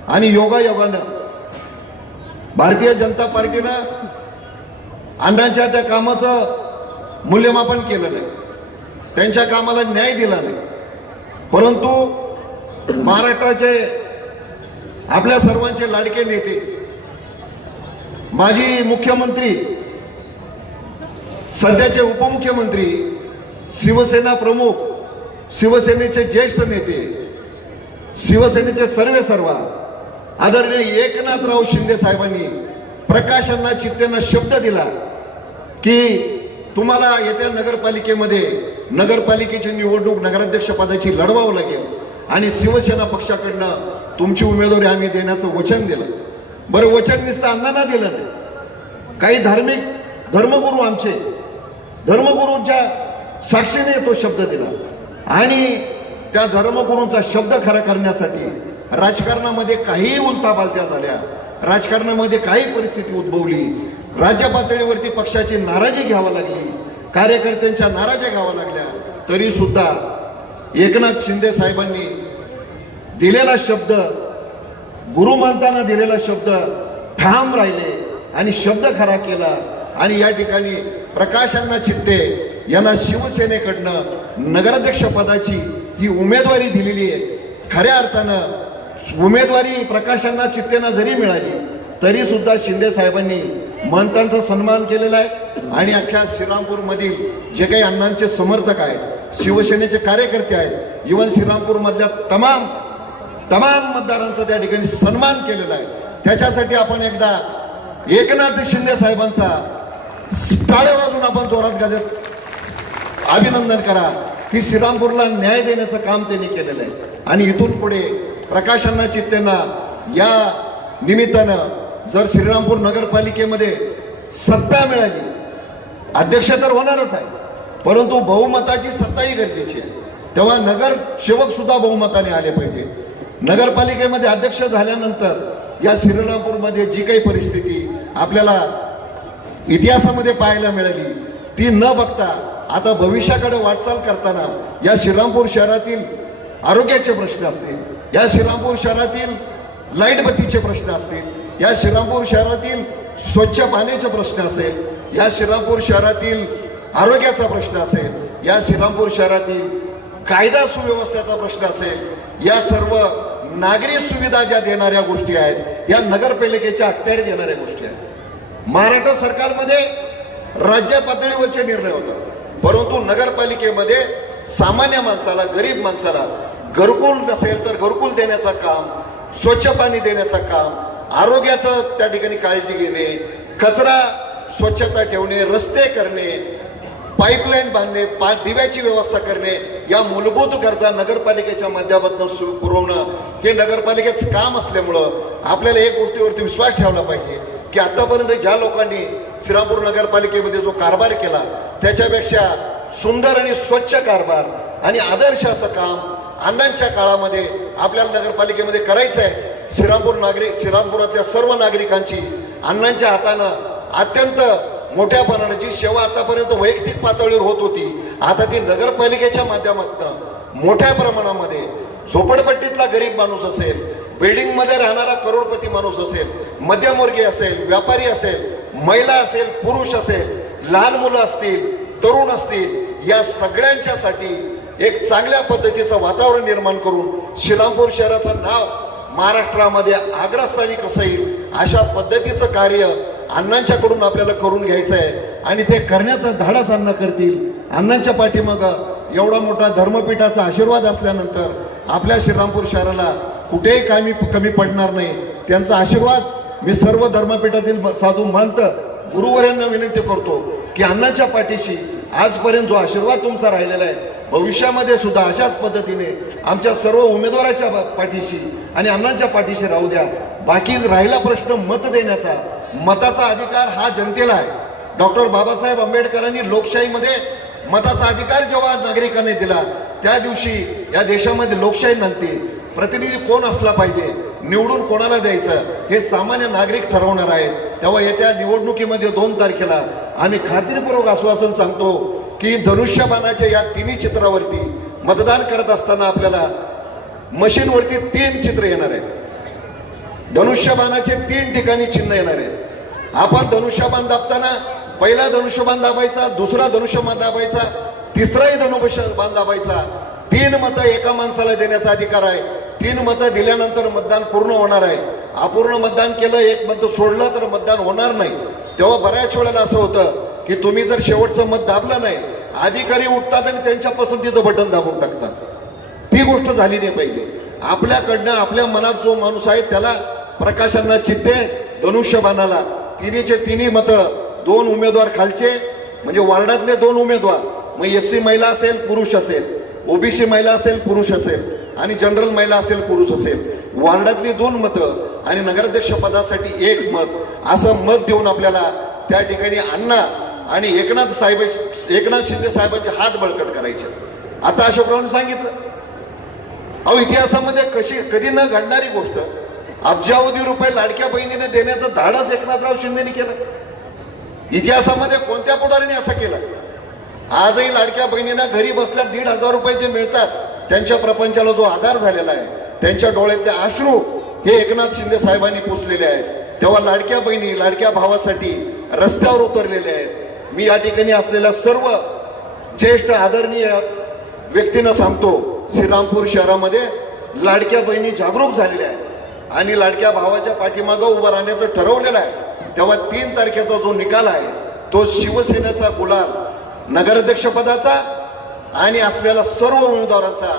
आणि योगायोगानं भारतीय जनता पार्टीनं अण्णांच्या त्या कामाचं मूल्यमापन केलं नाही, त्यांच्या कामाला न्याय दिला नाही. परंतु महाराष्ट्राचे आपल्या सर्वांचे लाडके नेते, माजी मुख्यमंत्री, सध्याचे उपमुख्यमंत्री, शिवसेना प्रमुख, शिवसेनेचे ज्येष्ठ नेते, शिवसेनेचे सर्वेसर्वा आदरणीय एकनाथराव शिंदे साहेबांनी प्रकाश अण्णा चित्तेंना शब्द दिला की तुम्हाला येत्या नगरपालिकेमध्ये नगरपालिकेची निवडणूक नगराध्यक्ष पदाची लढवावं लागेल आणि शिवसेना पक्षाकडनं तुमची उमेदवारी आम्ही देण्याचं वचन दिलं. बरं, वचन नुसतं अण्णांना दिलं नाही, काही धार्मिक धर्मगुरू, आमचे धर्मगुरूंच्या साक्षीने तो शब्द दिला. आणि त्या धर्मगुरूंचा शब्द खरा करण्यासाठी राजकारणामध्ये काही उलथापालथ्या झाल्या, राजकारणामध्ये काही परिस्थिती उद्भवली, राज्य पातळीवरती पक्षाची नाराजी घ्यावी लागली, कार्यकर्त्यांच्या नाराज्या घ्याव्या लागल्या, तरी सुद्धा एकनाथ शिंदे साहेबांनी दिलेला शब्द, गुरु मानताना दिलेला शब्द ठाम राहिले आणि शब्द खरा केला. आणि या ठिकाणी प्रकाश अण्णा चित्ते यांना शिवसेनेकडनं नगराध्यक्ष पदाची ही उमेदवारी दिलेली आहे. खऱ्या अर्थानं उमेदवारी प्रकाश अण्णा चित्तेंना जरी मिळाली तरी सुद्धा शिंदे साहेबांनी महंतांचा सन्मान केलेला आहे. आणि अख्ख्या श्रीरामपूर मधील जे काही अण्णांचे समर्थक आहेत, शिवसेनेचे कार्यकर्ते आहेत, इव्हन श्रीरामपूर मधल्या तमाम मतदारांचा त्या ठिकाणी सन्मान केलेला आहे. त्याच्यासाठी आपण एकदा एकनाथ शिंदे साहेबांचा टाळ्या वाजून आपण जोरात गाजत अभिनंदन करा की श्रीरामपूरला न्याय देण्याचं काम त्यांनी केलेलं आहे. आणि इथून पुढे प्रकाश अण्णा चित्तेंना या निमित्तानं जर श्रीरामपूर नगरपालिकेमध्ये सत्ता मिळाली, अध्यक्ष तर होणारच आहे, परंतु बहुमताची सत्ताही गरजेची आहे. तेव्हा नगरसेवक सुद्धा बहुमताने आले पाहिजे. नगरपालिकेमध्ये अध्यक्ष झाल्यानंतर या श्रीरामपूरमध्ये जी काही परिस्थिती आपल्याला इतिहासामध्ये पाहायला मिळाली ती न बघता आता भविष्याकडे वाटचाल करताना या श्रीरामपूर शहरातील आरोग्याचे प्रश्न असतील, या श्रीरामपूर शहरातील लाईट बत्तीचे प्रश्न असतील, या श्रीरामपूर शहरातील स्वच्छ पाण्याचे प्रश्न असेल, या श्रीरामपूर शहरातील आरोग्याचा प्रश्न असेल, या श्रीरामपूर शहरातील कायदा सुव्यवस्थेचा प्रश्न असेल, या सर्व नागरी सुविधा ज्या देणाऱ्या गोष्टी आहेत, या नगरपालिकेच्या अखत्यारीत येणाऱ्या गोष्टी आहेत. महाराष्ट्र सरकारमध्ये राज्य पातळीवरचे निर्णय होतात, परंतु नगरपालिकेमध्ये सामान्य माणसाला, गरीब माणसाला घरकुल नसेल तर घरकुल देण्याचं काम, स्वच्छ पाणी देण्याचं काम, आरोग्याचं त्या ठिकाणी काळजी घेणे, कचरा स्वच्छता ठेवणे, रस्ते करणे, पाईपलाईन बांधणे, दिव्याची व्यवस्था करणे, या मूलभूत गरजा नगरपालिकेच्या माध्यमातून पुरवणं हे नगरपालिकेचं काम असल्यामुळं आपल्याला एक गोष्टीवरती विश्वास ठेवला पाहिजे की आतापर्यंत ज्या लोकांनी श्रीरामपूर नगरपालिकेमध्ये जो कारभार केला त्याच्यापेक्षा सुंदर आणि स्वच्छ कारभार आणि आदर्श असं काम अण्णांच्या काळामध्ये आपल्याला नगरपालिकेमध्ये करायचं आहे. श्रीरामपुरातल्या सर्व नागरिकांची अण्णांच्या हातानं अत्यंत मोठ्या प्रमाणात जी सेवा आतापर्यंत वैयक्तिक पातळीवर होत होती, आता ती नगरपालिकेच्या माध्यमातून मोठ्या प्रमाणामध्ये झोपडपट्टीतला गरीब माणूस असेल, बिल्डिंग मध्ये राहणारा करोडपती माणूस असेल, मध्यमवर्गीय असेल, व्यापारी असेल, महिला असेल, पुरुष असेल, लहान मुलं असतील, तरुण असतील, या सगळ्यांच्यासाठी एक चांगल्या पद्धतीचं वातावरण निर्माण करून श्रीरामपूर शहराचं नाव महाराष्ट्रामध्ये अग्रस्थानी कसं येईल अशा पद्धतीचं कार्य अण्णांच्याकडून आपल्याला करून घ्यायचं आहे आणि ते करण्याचा धाडस अण्णा करतील. अण्णांच्या पाठीमागं एवढा मोठा धर्मपीठाचा आशीर्वाद असल्यानंतर आपल्या श्रीरामपूर शहराला कुठेही कमी पडणार नाही. त्यांचा आशीर्वाद मी सर्व धर्मपीठातील साधू महंत गुरुवर्यांना विनंती करतो की अण्णांच्या पाठीशी आजपर्यंत जो आशीर्वाद तुमचा राहिलेला आहे, भविष्यामध्ये सुद्धा अशाच पद्धतीने आमच्या सर्व उमेदवाराच्या पाठीशी आणि अण्णांच्या पाठीशी राहू द्या. बाकी राहिला प्रश्न मत देण्याचा, मताचा अधिकार हा जनतेला आहे. डॉक्टर बाबासाहेब आंबेडकरांनी लोकशाहीमध्ये मताचा अधिकार जेव्हा नागरिकांनी दिला त्या दिवशी या देशामध्ये लोकशाही नव्हती. प्रतिनिधी कोण असला पाहिजे, निवडून कोणाला द्यायचं हे सामान्य नागरिक ठरवणार आहेत. तेव्हा येत्या निवडणुकीमध्ये 2 तारखेला आम्ही खात्रीपूर्वक आश्वासन सांगतो की धनुष्यबाणाच्या या तिन्ही चित्रावरती मतदान करत असताना आपल्याला मशीनवरती 3 चित्र येणार आहेत. धनुष्यबाणाचे 3 ठिकाणी चिन्ह येणार आहेत. आपण धनुष्यबाण दाबताना पहिला धनुष्यबाण दाबायचा, दुसरा धनुष्यबाण दाबायचा, तिसराही धनुष्यबाण दाबायचा. 3 मतं एका माणसाला देण्याचा अधिकार आहे. 3 मतं दिल्यानंतर मतदान पूर्ण होणार आहे. अपूर्ण मतदान केलं, 1 मत सोडलं तर मतदान होणार नाही. तेव्हा बऱ्याच वेळेला असं होतं की तुम्ही जर शेवटचं मत दाबलं नाही, अधिकारी उठतात आणि त्यांच्या पसंतीचं बटन दाबून टाकतात. ती गोष्ट झाली नाही पाहिजे. आपल्याकडनं आपल्या मनात जो माणूस आहे त्याला प्रकाशांना चित्ते धनुष्यबाणाला तिन्हीचे तिन्ही मतं, 2 उमेदवार खालचे म्हणजे वार्डातले 2 उमेदवार, मग SC महिला असेल पुरुष असेल, OBC महिला असेल पुरुष असेल आणि जनरल महिला असेल पुरुष असेल, वार्डातली 2 मतं आणि नगराध्यक्ष पदासाठी 1 मत, असं मत देऊन आपल्याला त्या ठिकाणी अण्णा आणि एकनाथ शिंदे साहेबांचे हात बळकट करायचे. आता अशोकरावांनी सांगितलं, अहो इतिहासामध्ये कधी न घडणारी गोष्ट, अब्जावधी रुपये लाडक्या बहिणीने देण्याचं धाडस एकनाथराव शिंदेनी केलं. इतिहासामध्ये कोणत्या पुढारीने असं केलं? आजही लाडक्या बहिणींना घरी बसल्या 1,500 रुपये जे मिळतात, त्यांच्या प्रपंचाला जो आधार झालेला आहे, त्यांच्या डोळ्यातले अश्रू हे एकनाथ शिंदे साहेबांनी पुसलेले आहेत. तेव्हा लाडक्या बहिणी लाडक्या भावासाठी रस्त्यावर उतरलेले आहेत. मी या ठिकाणी असलेल्या सर्व ज्येष्ठ आदरणीय व्यक्तींना सांगतो, श्रीरामपूर शहरामध्ये लाडक्या बहिणी जागरूक झालेल्या आहेत आणि लाडक्या भावाच्या पाठीमागं उभं राहण्याचं ठरवलेलं आहे. तेव्हा 3 तारखेचा जो निकाल आहे तो शिवसेनेचा गुलाल नगराध्यक्षपदाचा आणि असलेल्या सर्व उमेदवारांचा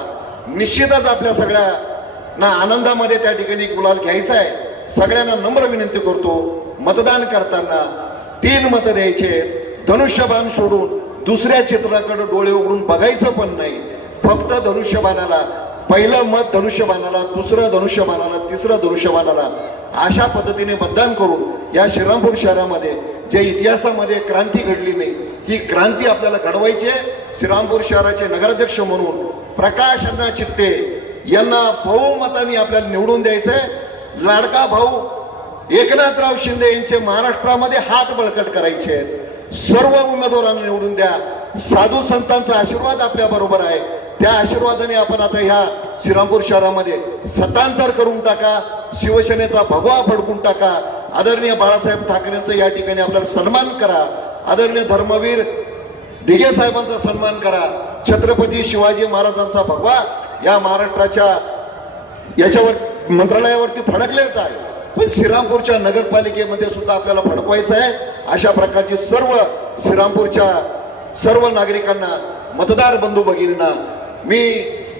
निश्चितच आपल्या सगळ्यांना आनंदामध्ये त्या ठिकाणी गुलाल घ्यायचा आहे. सगळ्यांना नम्र विनंती करतो, मतदान करताना 3 मतं द्यायचे. धनुष्यबाण सोडून दुसऱ्या चित्राकडे डोळे उघडून बघायचं पण नाही. फक्त धनुष्यबाणाला, पहिलं मत धनुष्यबाणाला, दुसरं धनुष्यबाणाला, तिसरं धनुष्यबाणाला, अशा पद्धतीने मतदान करून या श्रीरामपूर शहरामध्ये जे इतिहासामध्ये क्रांती घडली नाही, ही क्रांती आपल्याला घडवायची आहे. श्रीरामपूर शहराचे नगराध्यक्ष म्हणून प्रकाश अण्णा चित्ते यांना बहुमताने आपल्याला निवडून द्यायचंय. लाडका भाऊ एकनाथराव शिंदे यांचे महाराष्ट्रामध्ये हात बळकट करायचे. सर्व उमेदवारांना निवडून द्या. साधू संतांचा आशीर्वाद आपल्या बरोबर आहे. त्या आशीर्वादाने आपण आता ह्या श्रीरामपूर शहरामध्ये सत्तांतर करून टाका. शिवसेनेचा भगवा फडकून टाका. आदरणीय बाळासाहेब ठाकरेंचा या ठिकाणी आपल्याला सन्मान करा. आदरणीय धर्मवीर दिघे साहेबांचा सन्मान करा. छत्रपती शिवाजी महाराजांचा भगवा या महाराष्ट्राच्या याच्यावर मंत्रालयावरती फडकलेच आहे, पण श्रीरामपूरच्या नगरपालिकेमध्ये सुद्धा आपल्याला फडकवायचं आहे. अशा प्रकारची सर्व श्रीरामपूरच्या सर्व नागरिकांना, मतदार बंधू भगिनींना मी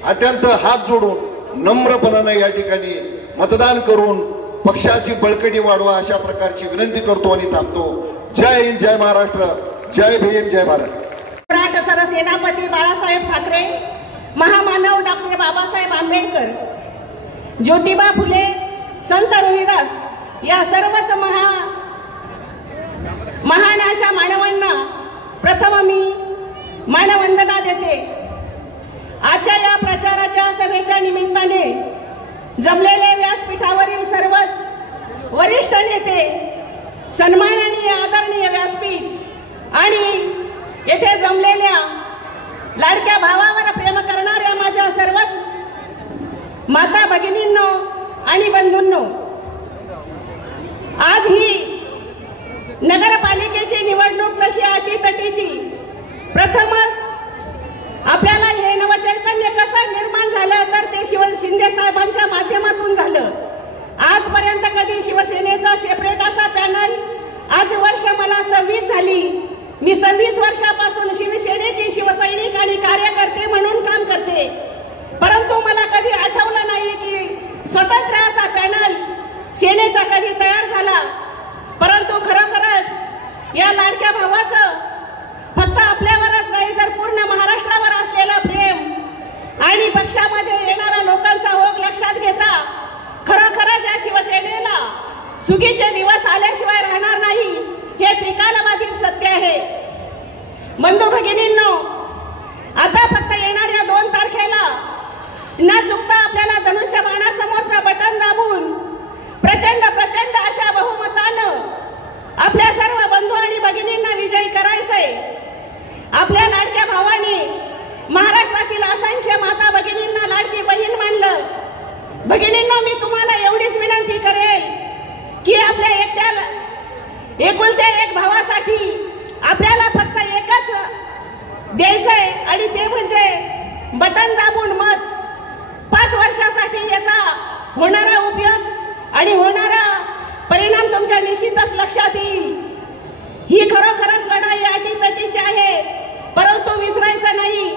अत्यंत हात जोडून नम्रपणाने या ठिकाणी मतदान करून पक्षाची बळकटी वाढवा अशा प्रकारची विनंती करतो आणि थांबतो. जय हिंद, जय महाराष्ट्र, जय भीम, जय भारत. मराठा सरसेनापती बाळासाहेब ठाकरे, महामानव डॉक्टर बाबासाहेब आंबेडकर, ज्योतिबा फुले, संत रोहिदास या सर्वच महान अशा मानवांना प्रथम मी मानवंदना देते. आजच्या या प्रचाराच्या सभेच्या निमित्ताने जमलेले व्यासपीठावरील सर्वच वरिष्ठ नेते, सन्माननीय आदरणीय व्यासपीठ आणि येथे जमलेल्या लाडक्या भावावर प्रेम करणाऱ्या माझ्या सर्वच माता भगिनींनो आणि बंधूंनो, आज ही नगरपालिकेची निवडणूक तशी अटीतटीची प्रथमच आपल्याला हे नवचैतन्य कसं निर्माण झालं तर ते शिंदे साहेबांच्या माध्यमातून झालं. आजपर्यंत कधी शिवसेनेचा सेपरेट असा पॅनल, आज वर्ष मला 26 झाली, मी 26 वर्षापासून शिवसेनेची शिवसैनिक आणि कार्यकर्ते म्हणून काम करते, परंतु मला कधी आठवलं नाही की स्वतंत्र असा पॅनल सेनेचा कधी तयार झाला. परंतु खरोखरच या लाडक्या भावाचं फक्त आपल्यावरच नाही तर पूर्ण महाराष्ट्रावर असलेलं प्रेम आणि पक्षामध्ये येणाऱ्या लोकांचा ओघ लक्षात घेता खरोखरच या शिवसेनेला सुगीचे दिवस आल्याशिवाय राहणार नाही, हे त्रिकालबाधित सत्य आहे. बंधू भगिनींनो, आता फक्त येणाऱ्या 2 तारखेला न चुकता आपल्याला धनुष्यबाणासमोरचं बटन दाबून प्रचंड अशा बहुमतानं आपल्या सर्व बंधू आणि भगिनींना विजयी करायचंय. आपल्या लाडक्या भावाने महाराष्ट्रातील असंख्य माता भगिनींना लाडकी बहीण मानलं. भगिनींना मी तुम्हाला एवढीच विनंती करेल की आपल्या एकुलत्या एक भावासाठी आपल्याला फक्त एकच द्यायचंय आणि ते म्हणजे बटन दाबून मत. 5 वर्षासाठी याचा होणारा उपयोग आणि होणारा परिणाम तुमच्या निश्चितच लक्षात येईल. ही खरोखरच लढाई अटीतटीची आहे, परंतु विसरायचं नाही.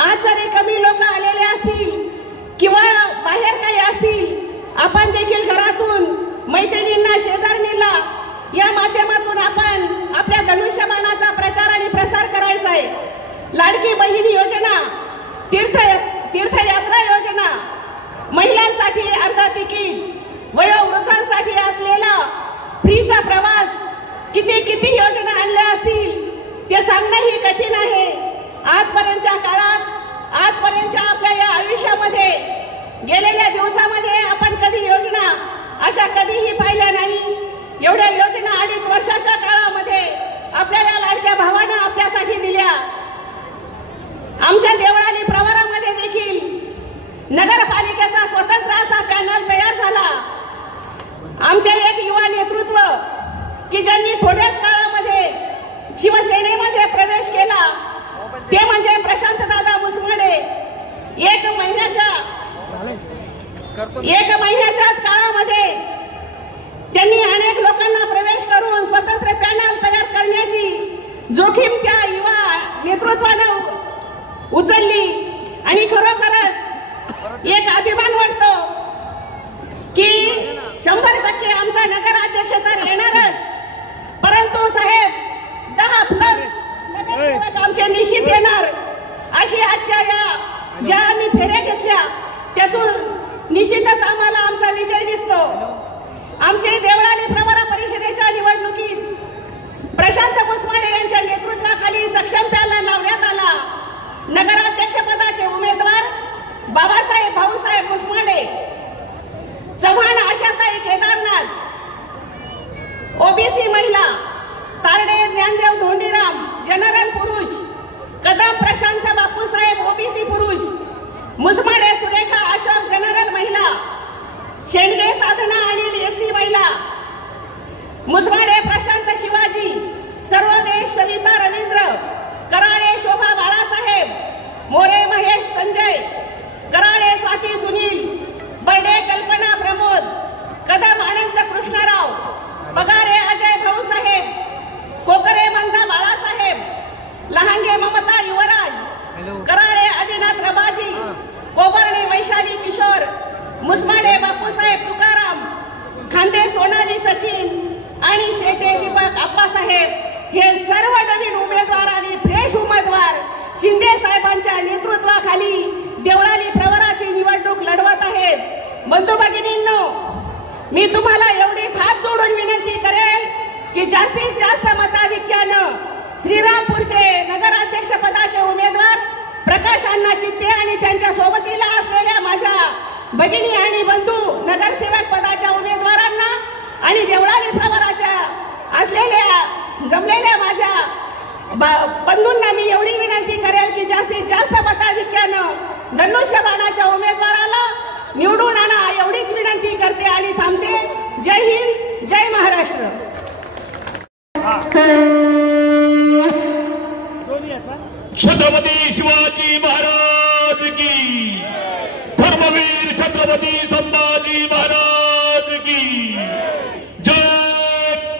आज जरी कमी लोक आलेले असतील किंवा बाहेर काही असतील, आपण देखील घरातून मैत्रिणींना, शेजारणीला या माध्यमातून आपण आपल्या धनुष्यबाणाचा प्रचार आणि प्रसार करायचा आहे. लाडकी बहीण योजना, तीर्थयात्रा योजना, महिलांसाठी अर्धा तिकीट, वयोवृद्धांसाठी असलेला फ्रीचा प्रवास, किती योजना आणल्या असतील ते सांगणंही कठीण आहे. आजपर्यंतच्या काळात, आजपर्यंतच्या आपल्या या आयुष्यामध्ये, गेलेल्या दिवसामध्ये आपण कधी योजना अशा कधीही पाहिल्या नाही. एवढ्या योजना 2.5 वर्षाच्या काळामध्ये आपल्या या लाडक्या भावानं आपल्यासाठी दिल्या. आमच्या देवळाली प्रवरामध्ये देखील नगरपालिकेचा स्वतंत्र असा पॅनल तयार झाला. आमचे एक युवा नेतृत्व की ज्यांनी थोड्याच काळामध्ये शिवसेनेमध्ये प्रवेश केला ते म्हणजे प्रशांत दादा मुसमडे. एक महिन्याच्याच काळामध्ये त्यांनी अनेक लोकांना प्रवेश करून स्वतंत्र पॅनल तयार करण्याची जोखीम त्या युवा नेतृत्वानं उचलली आणि खरोखरच एक अभिमान वाटतो की 100% आमचा नगराध्यक्ष तर येणारच, परंतु साहेब 10+ नगरसेवक आमचे निश्चित येणार. अशी आजच्या या ज्या आम्ही फेऱ्या घेतल्या त्यातून निश्चितच आम्हाला आमचा विजय दिसतो. आमचे देवळाली प्रवरा परिषदेच्या निवडणुकीत प्रशांत मुसमडे यांच्या नेतृत्वाखाली सक्षम पॅनल लावण्यात आला. नगराध्यक्ष पदाचे उमेदवार बाबासाहेब भाऊसाहेब मुसमडे, चव्हाण आशाताई केदारनाथ, ओबीसी महिला तारडे ज्ञानदेव धोंडीराम जनरल पुरुष, कदम प्रशांत बापूसाहेब ओबीसी पुरुष, मुसमडे सुरेखा अशोक जनरल महिला, शेंडगे साधना अनिल एससी महिला, मुसमडे प्रशांत शिवाजी, सर्वदेश सविता रवींद्र, कराळे शोभा बाळासाहेब, मोरे महेश संजय, कराळे स्वाती सुनील, बर्डे कल्पना प्रमोद, कदम अनंत कृष्णराव, पगारे अजय भाऊसाहेब, कोकरे मंदा बाळासाहेब, लहांगे ममता युवराज, कराळे आदिनाथ रबाजी, कोबर्णे वैशाली किशोर, मुसमाडे बापूसाहेब तुकाराम, खांदे सोनाली सचिन आणि शेटे दीपक आप्पासाहेब हे सर्व नवीन उमेदवार आणि फ्रेश उमेदवार शिंदे साहेबांच्या नेतृत्वाखाली देवळाली प्रवराची निवडणूक लढवत आहेत. बंधू भगिनींनो, मी तुम्हाला एवढीच हात जोडून विनंती करेल की जास्तीत जास्त मताधिक्यानं श्रीरामपूरचे नगराध्यक्ष पदाचे उमेदवार प्रकाश अण्णा चित्ते आणि त्यांच्या सोबतीला असलेल्या माझ्या भगिनी आणि बंधू नगरसेवक पदाच्या उमेदवारांना आणि देवळाली प्रवराच्या असलेल्या जमलेल्या माझ्या बंधूंना मी एवढी विनंती करेल की जास्तीत जास्त मताधिक्यानं धनुष्यबाणाच्या उमेदवाराला निवडून आणा एवढीच विनंती करते आणि थांबते. जय हिंद, जय महाराष्ट्र. छत्रपती शिवाजी महाराज की, धर्मवीर छत्रपती संभाजी महाराज की जय.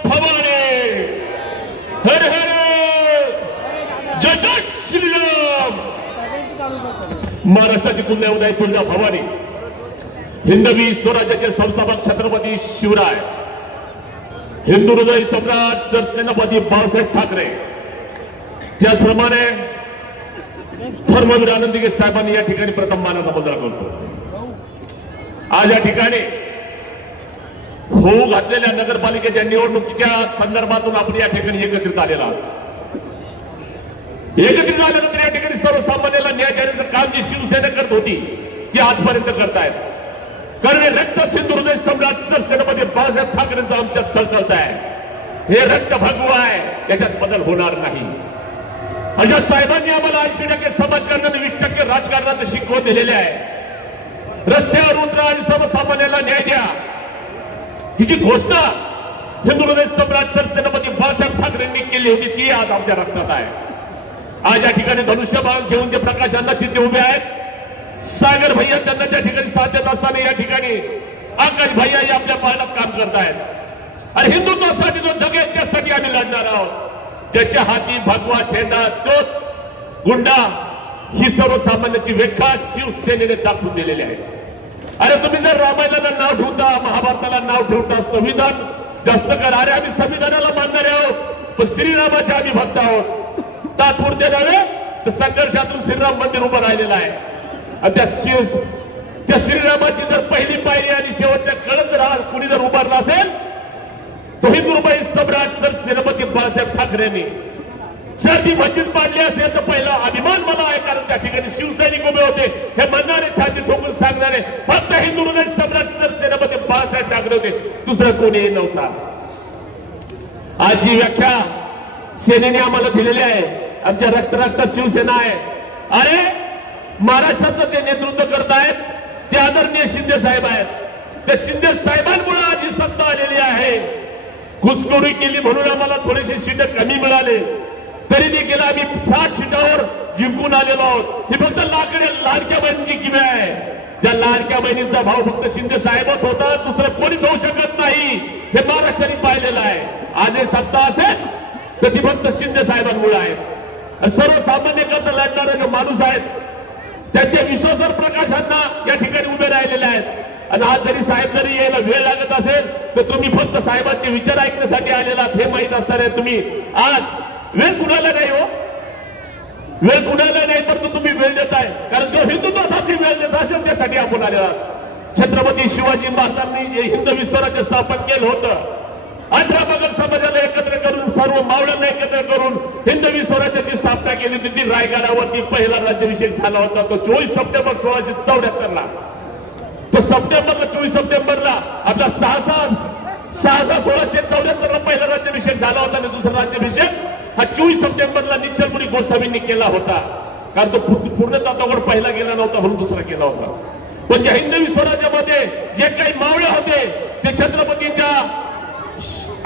भवानी हर हर जय जय श्रीराम. महाराष्ट्राची पुण्यवदायी तुळजा भवानी, हिंदवी स्वराज्याचे संस्थापक छत्रपती शिवराय, हिंदू हृदय सम्राट सरसेनापती बाळासाहेब ठाकरे, त्याचप्रमाणे धर्मवीर आनंदगे साहेबांनी या ठिकाणी प्रथम मानाचा मुजरा करतो. आज या ठिकाणी होऊ घातलेल्या नगरपालिकेच्या निवडणुकीच्या संदर्भातून आपण या ठिकाणी एकत्रित आलेला आहोत. एकत्रित आल्यानंतर या ठिकाणी सर्वसामान्याला न्याय देण्याचं काम जी शिवसेना करत होती ती आजपर्यंत करतायत. कारण हे रक्त सिंधू हृदय सम्राट सरसेनापती बाळासाहेब ठाकरेंचं आमच्यात सळसळत आहे. हे रक्त भगवं आहे, याच्यात बदल होणार नाही. अशा साहेबांनी आम्हाला 80% समाजकारण आणि 20% राजकारणाचं शिकवण दिलेले आहे. रस्त्यावर उतरा आणि सर्वसामान्याला न्याय द्या, हिची घोषणा हिंदू हृदय सम्राट सरसेनापती बाळासाहेब ठाकरेंनी केली होती, ती आज आमच्या रक्तात आहे. आज या ठिकाणी धनुष्यबाण घेऊन जे प्रकाश अण्णा चित्ते उभे आहेत, सागर भैया त्यांना त्या ठिकाणी साथ देत असताना या ठिकाणी आकाश भैया आपल्या पारडात काम करतायत. आणि हिंदुत्वासाठी जो जगेल त्यासाठी आम्ही लढणार आहोत. ज्याच्या हाती भगवा झेंडा तोच गुंडा, ही सर्वसामान्याची व्याख्या शिवसेनेने दाखवून दिलेली आहे. अरे तुम्ही जर रामायणाला नाव ठेवता, महाभारताला नाव ठेवता, संविधान जास्त करा. अरे आम्ही संविधानाला मानणारे आहोत, पण श्रीरामाचे आम्ही भक्त आहोत. तात्पुरते नव्हे तर संघर्षातून श्रीराम मंदिर उभं राहिलेलं आहे. आणि त्या श्रीरामाची जर पहिली पायरी आणि शेवटच्या कडक जर कुणी जर उभारला असेल तो हिंदू हृदय सम्राट सरसेनापती बाळासाहेब ठाकरेंनी. जर ती मस्जिद बांधली असेल तर पहिला अभिमान मला आहे, कारण त्या ठिकाणी शिवसैनिक उभे होते. हे म्हणणारे, छाती ठोकून सांगणारे फक्त हिंदू हृदय सम्राट सरसेनापती बाळासाहेब ठाकरे होते, दुसरं कोणीही नव्हता. आज जी व्याख्या सेनेने आम्हाला दिलेली आहे, आमच्या रक्तात शिवसेना आहे. अरे महाराष्ट्राचं ते नेतृत्व करतायत ते आदरणीय शिंदे साहेब आहेत. त्या शिंदे साहेबांमुळे आज ही सत्ता आलेली आहे. घुसखोरी केली म्हणून आम्हाला थोडेसे सीट कमी मिळाले, तरी देखील आम्ही 60 सीटावर जिंकून आलेलो आहोत. ही फक्त लाडक्या बहिणीची किमया आहे. त्या लाडक्या बहिणींचा भाव फक्त शिंदे साहेबच होता, दुसरं कोणीच होऊ शकत नाही. हे महाराष्ट्राने पाहिलेलं आहे. आज हे सत्ता असेल तर ती फक्त शिंदे साहेबांमुळे आहे. सर्वसामान्यकरता लढणारे जो माणूस आहेत त्यांच्या विश्वासर प्रकाशांना या ठिकाणी उभे राहिलेले आहेत. आणि आज जरी साहेब जरी यायला वेळ लागत असेल तर तुम्ही फक्त साहेबांचे विचार ऐकण्यासाठी आलेला हे माहीत असताना तुम्ही आज वेळ कुणाला नाही हो, वेळ कुणाला नाही तर तुम्ही वेळ देताय. कारण जो हिंदुत्वासाठी वेळ देत असेल त्यासाठी आपण आलेला. छत्रपती शिवाजी महाराजांनी हिंदवी स्वराज्य स्थापन केलं होतं. 18 पगड समाजाला एकत्र करून, सर्व मावळ्यांना एकत्र करून हिंदवी स्वराज्याची स्थापना केली होती. ती रायगडावरती पहिला राज्याभिषेक झाला होता तो 24 सप्टेंबर 1674ला. तो 24 सप्टेंबरला आपला 1674ला पहिला राज्याभिषेक झाला होता आणि दुसरा राज्याभिषेक हा 24 सप्टेंबरला निश्चलमुनी गोसावींनी केला होता. कारण तो पूर्णतः पहिला गेला नव्हता म्हणून दुसरा केला होता. पण त्या हिंदवी स्वराज्यामध्ये जे काही मावळे होते ते छत्रपतीच्या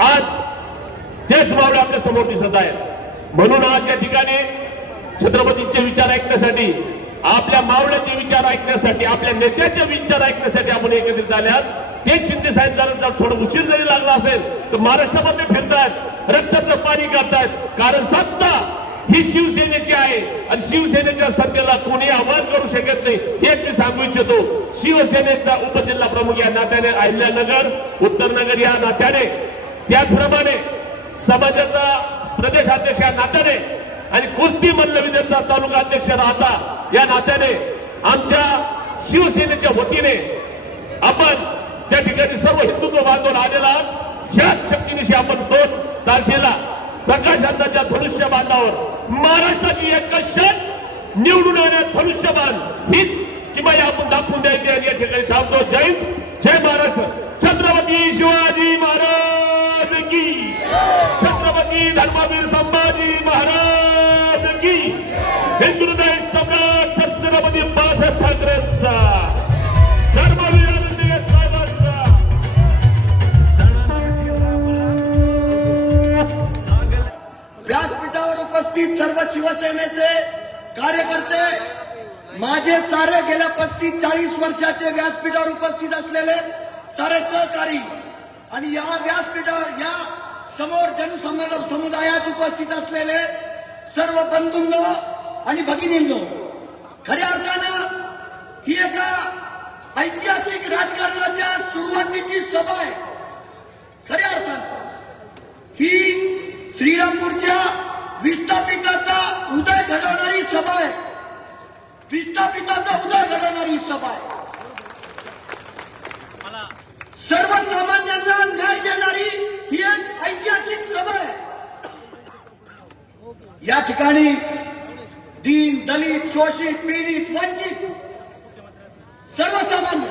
आज तेच मावळे आपल्या समोर दिसत आहेत. म्हणून आज या ठिकाणी छत्रपतींचे विचार ऐकण्यासाठी, आपल्या मावळ्याचे विचार ऐकण्यासाठी, आपल्या नेत्याचे विचार ऐकण्यासाठी आपण एकत्रित झाल्यात. तेच शिंदे साहेब जर थोडं उशीर जरी लागला असेल तर महाराष्ट्रामध्ये फिरतायत, रक्ताचं पाणी करतायत. कारण सत्ता ही शिवसेनेची आहे आणि शिवसेनेच्या सत्तेला कोणी आव्हान करू शकत नाही हे मी सांगू इच्छितो. शिवसेनेचा उपजिल्हा प्रमुख या नात्याने, अहिल्यानगर उत्तरनगर या नात्याने, त्याचप्रमाणे समाजाचा प्रदेशाध्यक्ष या नात्याने आणि कुस्ती मल्लविद्येचा तालुका अध्यक्ष राहता या नात्याने आमच्या शिवसेनेच्या वतीने आपण त्या ठिकाणी सर्व हिंदुत्व बांधून आलेला ह्याच शक्तीनिशी आपण 2 तारखेला प्रकाशांताच्या धनुष्यबाणावर महाराष्ट्राची एक क्षण निवडून येण्यात धनुष्यबाण हीच किमया आपण दाखवून द्यायची आणि या ठिकाणी थांबतो. जय हिंद, जय महाराष्ट्र. छत्रपती शिवाजी महाराज की, छत्रपती धर्मवीर संभाजी महाराज की, हिंदू हृदय सम्राट छत्रपती बाळासाहेब ठाकरे धर्म सर्व शिवसेनेचे कार्यकर्ते, माझे सारे गेल्या 35-40 वर्षाचे व्यासपीठावर उपस्थित असलेले सारे सहकारी आणि या व्यासपीठावर या समोर जनसंमेलन समुदायात उपस्थित असलेले सर्व बंधूंनो आणि भगिनींनो, खऱ्या अर्थानं ही एका ऐतिहासिक राजकारणाच्या सुरुवातीची सभा आहे. खऱ्या अर्थानं ही श्रीरामपूरच्या विस्थापिताचा उदय घडवणारी सभा आहे. विस्थापिताचा उदय घडवणारी सभा आहे. सर्वसामान्यांना न्याय देणारी ही एक ऐतिहासिक सभा आहे. या ठिकाणी दीन, दलित, शोषित, पीडित, वंचित, सर्वसामान्य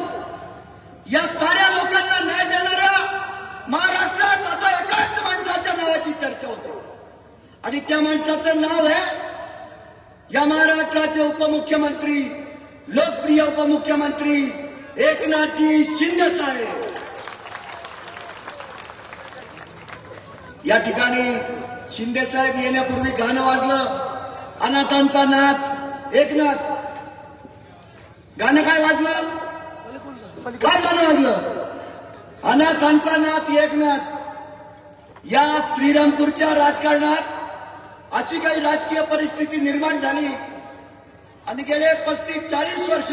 या साऱ्या लोकांना न्याय देणाऱ्या महाराष्ट्रात आता एकाच माणसाच्या नावाची चर्चा होते आणि त्या माणसाचं नाव आहे या महाराष्ट्राचे उपमुख्यमंत्री, लोकप्रिय उपमुख्यमंत्री एकनाथजी शिंदे साहेब. या ठिकाणी शिंदे साहेब येण्यापूर्वी गाणं वाजलं, अनाथांचा नाच एकनाथ. गाणं काय वाजलं? काय गाणं वाजलं? अनाथांचा नाच एकनाथ. या श्रीरामपूरच्या राजकारणात अशी काही राजकीय परिस्थिती निर्माण झाली आणि गेले 35-40 वर्ष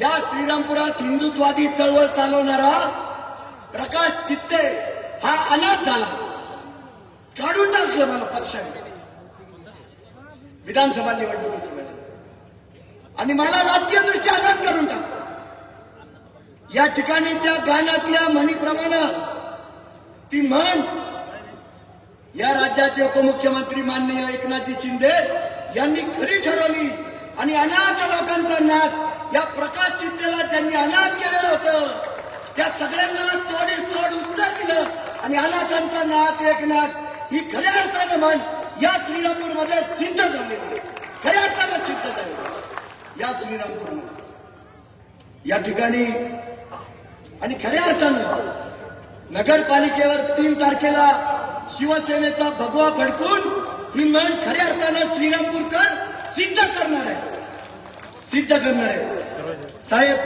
या श्रीरामपुरात हिंदुत्ववादी चळवळ चालवणारा प्रकाश चित्ते हा अनाथ झाला. काढून टाकलं मला पक्षाने विधानसभा निवडणुकीच्या वेळेला आणि मला राजकीय दृष्ट्या अनाथ करून टाकलं. या ठिकाणी त्या गाण्यातल्या म्हणीप्रमाणे ती म्हण या राज्याचे उपमुख्यमंत्री माननीय एकनाथजी शिंदे यांनी खरी ठरवली आणि अनाथ लोकांचा नाच या प्रकाश शिंदेला ज्यांनी अनाथ केलेलं होतं त्या सगळ्यांना तोड उत्तर दिलं आणि अनाथांचा नाच एकनाथ ही खऱ्या अर्थानं म्हण या श्रीरामपूरमध्ये सिद्ध झालेली, खऱ्या अर्थानं सिद्ध झाली या श्रीरामपूरमध्ये. या ठिकाणी आणि खऱ्या अर्थानं नगरपालिकेवर 3 तारखेला शिवसेनेचा भगवा फडकून ही म्हण खऱ्या अर्थानं श्रीरामपूरकर सिद्ध करणार आहे, सिद्ध करणार आहे. साहेब,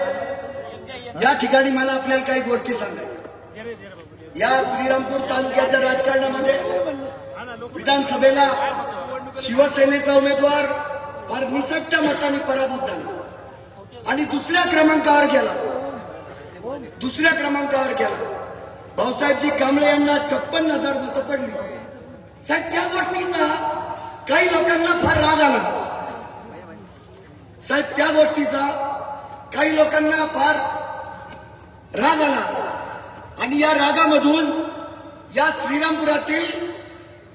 या ठिकाणी मला आपल्याला काही गोष्टी सांगायच्या. या श्रीरामपूर तालुक्याच्या राजकारणामध्ये विधानसभेला शिवसेनेचा उमेदवार फार निसट्ट मतांनी पराभूत झाला आणि दुसऱ्या क्रमांकावर गेला. भाऊसाहेबजी कांबळे यांना 56,000 मतं पडली. साहेब, त्या गोष्टीचा काही लोकांना फार राग आला. साहेब, त्या गोष्टीचा काही लोकांना फार राग आला आणि या रागामधून या श्रीरामपुरातील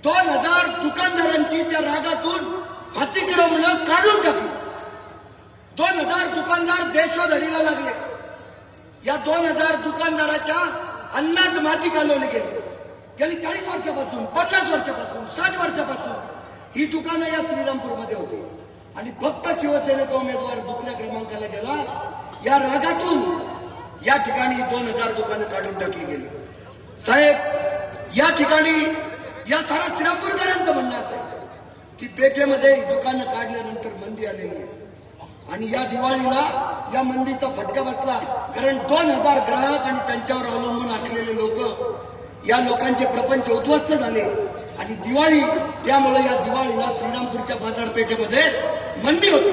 2,000 दुकानदारांची त्या रागातून अतिक्रमणं काढून टाकली. 2,000 दुकानदार देशोधडीला लागले. या 2,000 दुकानदाराच्या अन्नात माती घालवली गेली. गेली 40 वर्षापासून, 50 वर्षापासून, 60 वर्षापासून ही दुकानं या श्रीरामपूरमध्ये होती आणि फक्त शिवसेनेचा उमेदवार दुसऱ्या क्रमांकाला गेला. या रागातून या ठिकाणी 2,000 दुकानं काढून टाकली गेली. साहेब, या ठिकाणी या सारा श्रीरामपूरकरांचं म्हणणं असेल की पेठेमध्ये दुकानं काढल्यानंतर मंदी आलेली आहे आणि या दिवाळीला या मंदीचा फटका बसला कारण 2,000 ग्राहक आणि त्यांच्यावर अवलंबून असलेले लोक, या लोकांचे प्रपंच उद्ध्वस्त झाले आणि दिवाळी, त्यामुळे या दिवाळीला श्रीरामपूरच्या बाजारपेठेमध्ये मंदी होती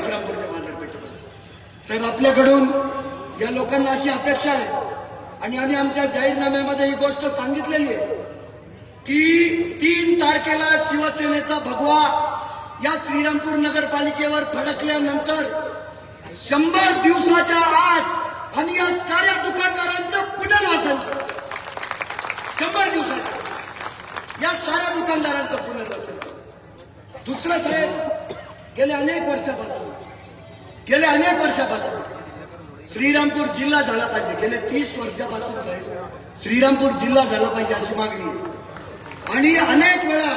श्रीरामपूरच्या बाजारपेठेमध्ये. साहेब, आपल्याकडून या लोकांना अशी अपेक्षा आहे आणि आम्ही आमच्या जाहीरनाम्यामध्ये ही गोष्ट सांगितलेली आहे की 3 तारखेला शिवसेनेचा भगवा या श्रीरामपूर नगरपालिकेवर फडकल्यानंतर 100 दिवसाच्या आत आम्ही या साऱ्या दुकानदारांचं पुनर्वसन करू. 100 दिवसाच्या या साऱ्या दुकानदारांचं पुनर्वसन करू. दुसरं साहेब, गेल्या अनेक वर्षापासून श्रीरामपूर जिल्हा झाला पाहिजे. गेले 30 वर्षापासून साहेब श्रीरामपूर जिल्हा झाला पाहिजे अशी मागणी आहे आणि अनेक वेळा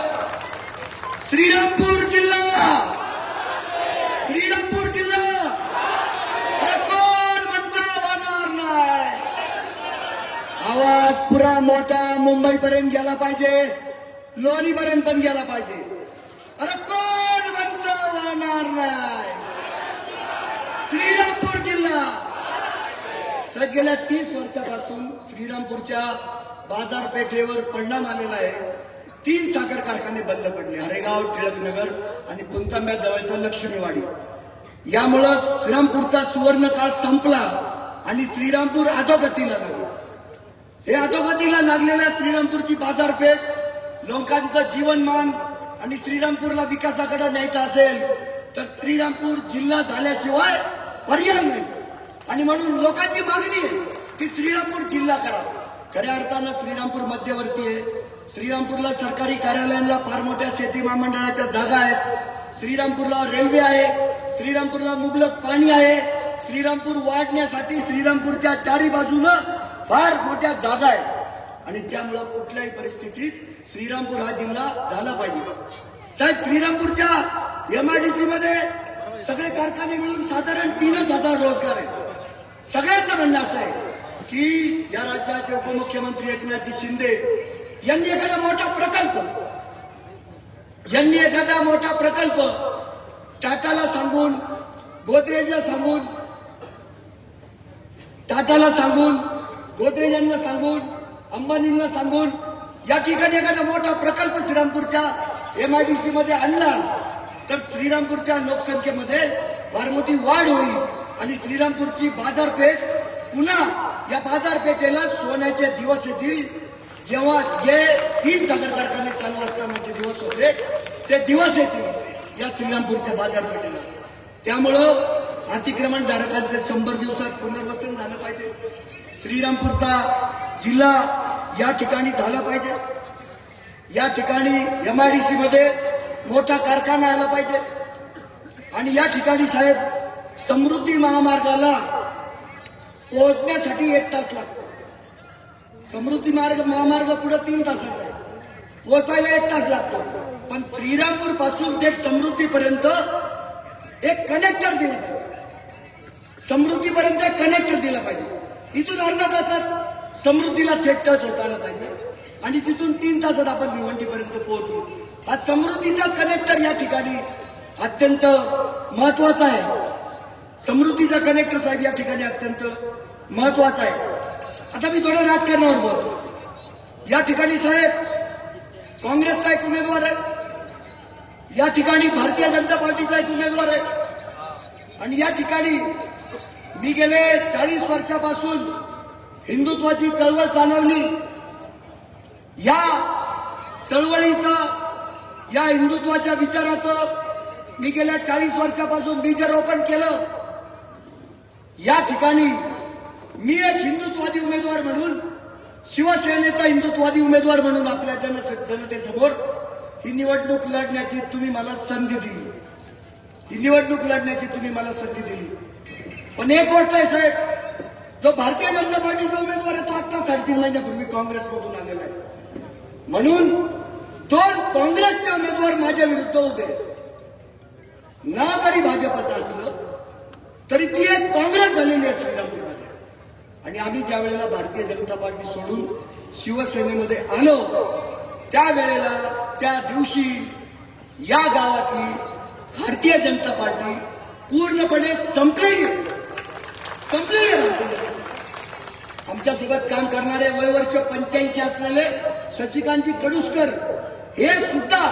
श्रीरामपूर जिल्हा कोण म्हणता होणार नाही. आवाज पुरा मोठा मुंबईपर्यंत गेला पाहिजे, लोणीपर्यंत पण गेला पाहिजे. अरे कोण म्हणतं वाहणार नाही? श्रीरामपूर जिल्हा गेल्या 30 वर्षापासून श्रीरामपूरच्या बाजारपेठेवर परिणाम आलेला आहे. 3 साखर कारखाने बंद पडले, हरेगाव, टिळकनगर आणि पुणतांब्या जवळचा लक्ष्मीवाडी. यामुळं श्रीरामपूरचा सुवर्ण काळ संपला आणि श्रीरामपूर अधोगतीला लागला. हे अधोगतीला लागलेल्या श्रीरामपूरची बाजारपेठ, लोकांचं जीवनमान आणि श्रीरामपूरला विकासाकडे न्यायचं असेल तर श्रीरामपूर जिल्हा झाल्याशिवाय पर्याय नाही. आणि म्हणून लोकांची मागणी आहे की श्रीरामपूर जिल्हा करा. खऱ्या अर्थानं श्रीरामपूर मध्यवर्ती आहे. श्रीरामपूरला सरकारी कार्यालयांना फार मोठ्या शेती महामंडळाच्या जागा आहेत. श्रीरामपूरला रेल्वे आहे. श्रीरामपूरला मुबलक पाणी आहे. श्रीरामपूर वाढण्यासाठी श्रीरामपूरच्या चारी बाजूनं फार मोठ्या जागा आहेत आणि त्यामुळं कुठल्याही परिस्थितीत श्रीरामपूर हा जिल्हा झाला पाहिजे. साहेब, श्रीरामपूरच्या MIDC मध्ये सगळे कारखाने मिळून साधारण 3,000 रोजगार आहेत. सगळ्यांचं म्हणणं असं आहे की या राज्याचे उपमुख्यमंत्री एकनाथजी शिंदे यांनी एखादा मोठा प्रकल्प टाटाला सांगून, गोदरेजला सांगून, गोदरेजांना सांगून, अंबानींना सांगून या ठिकाणी एखादा मोठा प्रकल्प श्रीरामपूरच्या MIDC मध्ये आणला तर श्रीरामपूरच्या लोकसंख्येमध्ये फार मोठी वाढ होईल आणि श्रीरामपूरची बाजारपेठ पुन्हा या बाजारपेठेला सोन्याचे दिवस येतील. जेव्हा जे 3 साखर कारखाने चालू असतानाचे दिवस होते ते दिवस येतील या श्रीरामपूरच्या बाजारपेठेला. त्यामुळं अतिक्रमणधारकांचे 100 दिवसात पुनर्वसन झालं पाहिजे. श्रीरामपूरचा जिल्हा या ठिकाणी झाला पाहिजे. या ठिकाणी MIDC मध्ये मोठा कारखाना आला पाहिजे आणि या ठिकाणी साहेब समृद्धी महामार्गाला पोहोचण्यासाठी 1 तास लागतो. समृद्धी महामार्ग पुढे 3 तासाचा आहे, पोहोचायला 1 तास लागतो. पण श्रीरामपूर पासून थेट समृद्धीपर्यंत एक कनेक्टर दिला पाहिजे. समृद्धीपर्यंत कनेक्टर दिला पाहिजे. इथून अर्धा तासात समृद्धीला थेट टच होता आला पाहिजे आणि तिथून 3 तासात आपण भिवंडीपर्यंत पोहोचू. हा समृद्धीचा कनेक्टर या ठिकाणी अत्यंत महत्वाचा आहे. समृद्धीचा कनेक्टर साहेब या ठिकाणी अत्यंत महत्वाचा आहे. आता मी थोडं राजकारणावर बोलतो. या ठिकाणी साहेब काँग्रेसचा एक उमेदवार आहे, या ठिकाणी भारतीय जनता पार्टीचा एक उमेदवार आहे आणि या ठिकाणी मी गेले 40 वर्षापासून हिंदुत्वाची चळवळ चालवली. या चळवळीचा, या हिंदुत्वाच्या विचाराचं मी गेल्या 40 वर्षापासून बीजारोपण केलं. या ठिकाणी मी एक हिंदुत्वादी उमेदवार म्हणून, शिवसेनेचा हिंदुत्वादी उमेदवार म्हणून आपल्या जनतेसमोर ही निवडणूक लढण्याची तुम्ही मला संधी दिली. पण एक गोष्ट आहे साहेब, जो भारतीय जनता पार्टीचा उमेदवार आहे तो आता 3.5 महिन्यापूर्वी काँग्रेसमधून आलेला आहे. म्हणून 2 काँग्रेसचे उमेदवार माझ्या विरुद्ध उभे. नाव जरी भाजपचं असलं तरी ती एक काँग्रेस झालेली आहे श्रीरामपूरमध्ये. आणि आम्ही ज्या वेळेला भारतीय जनता पार्टी सोडून शिवसेनेमध्ये आलो त्यावेळेला, त्या दिवशी या गावातली भारतीय जनता पार्टी पूर्णपणे संपलेली. आमच्यासोबत काम करणारे वयवर्ष 85 असलेले शशिकांतजी कडुसकर हे सुद्धा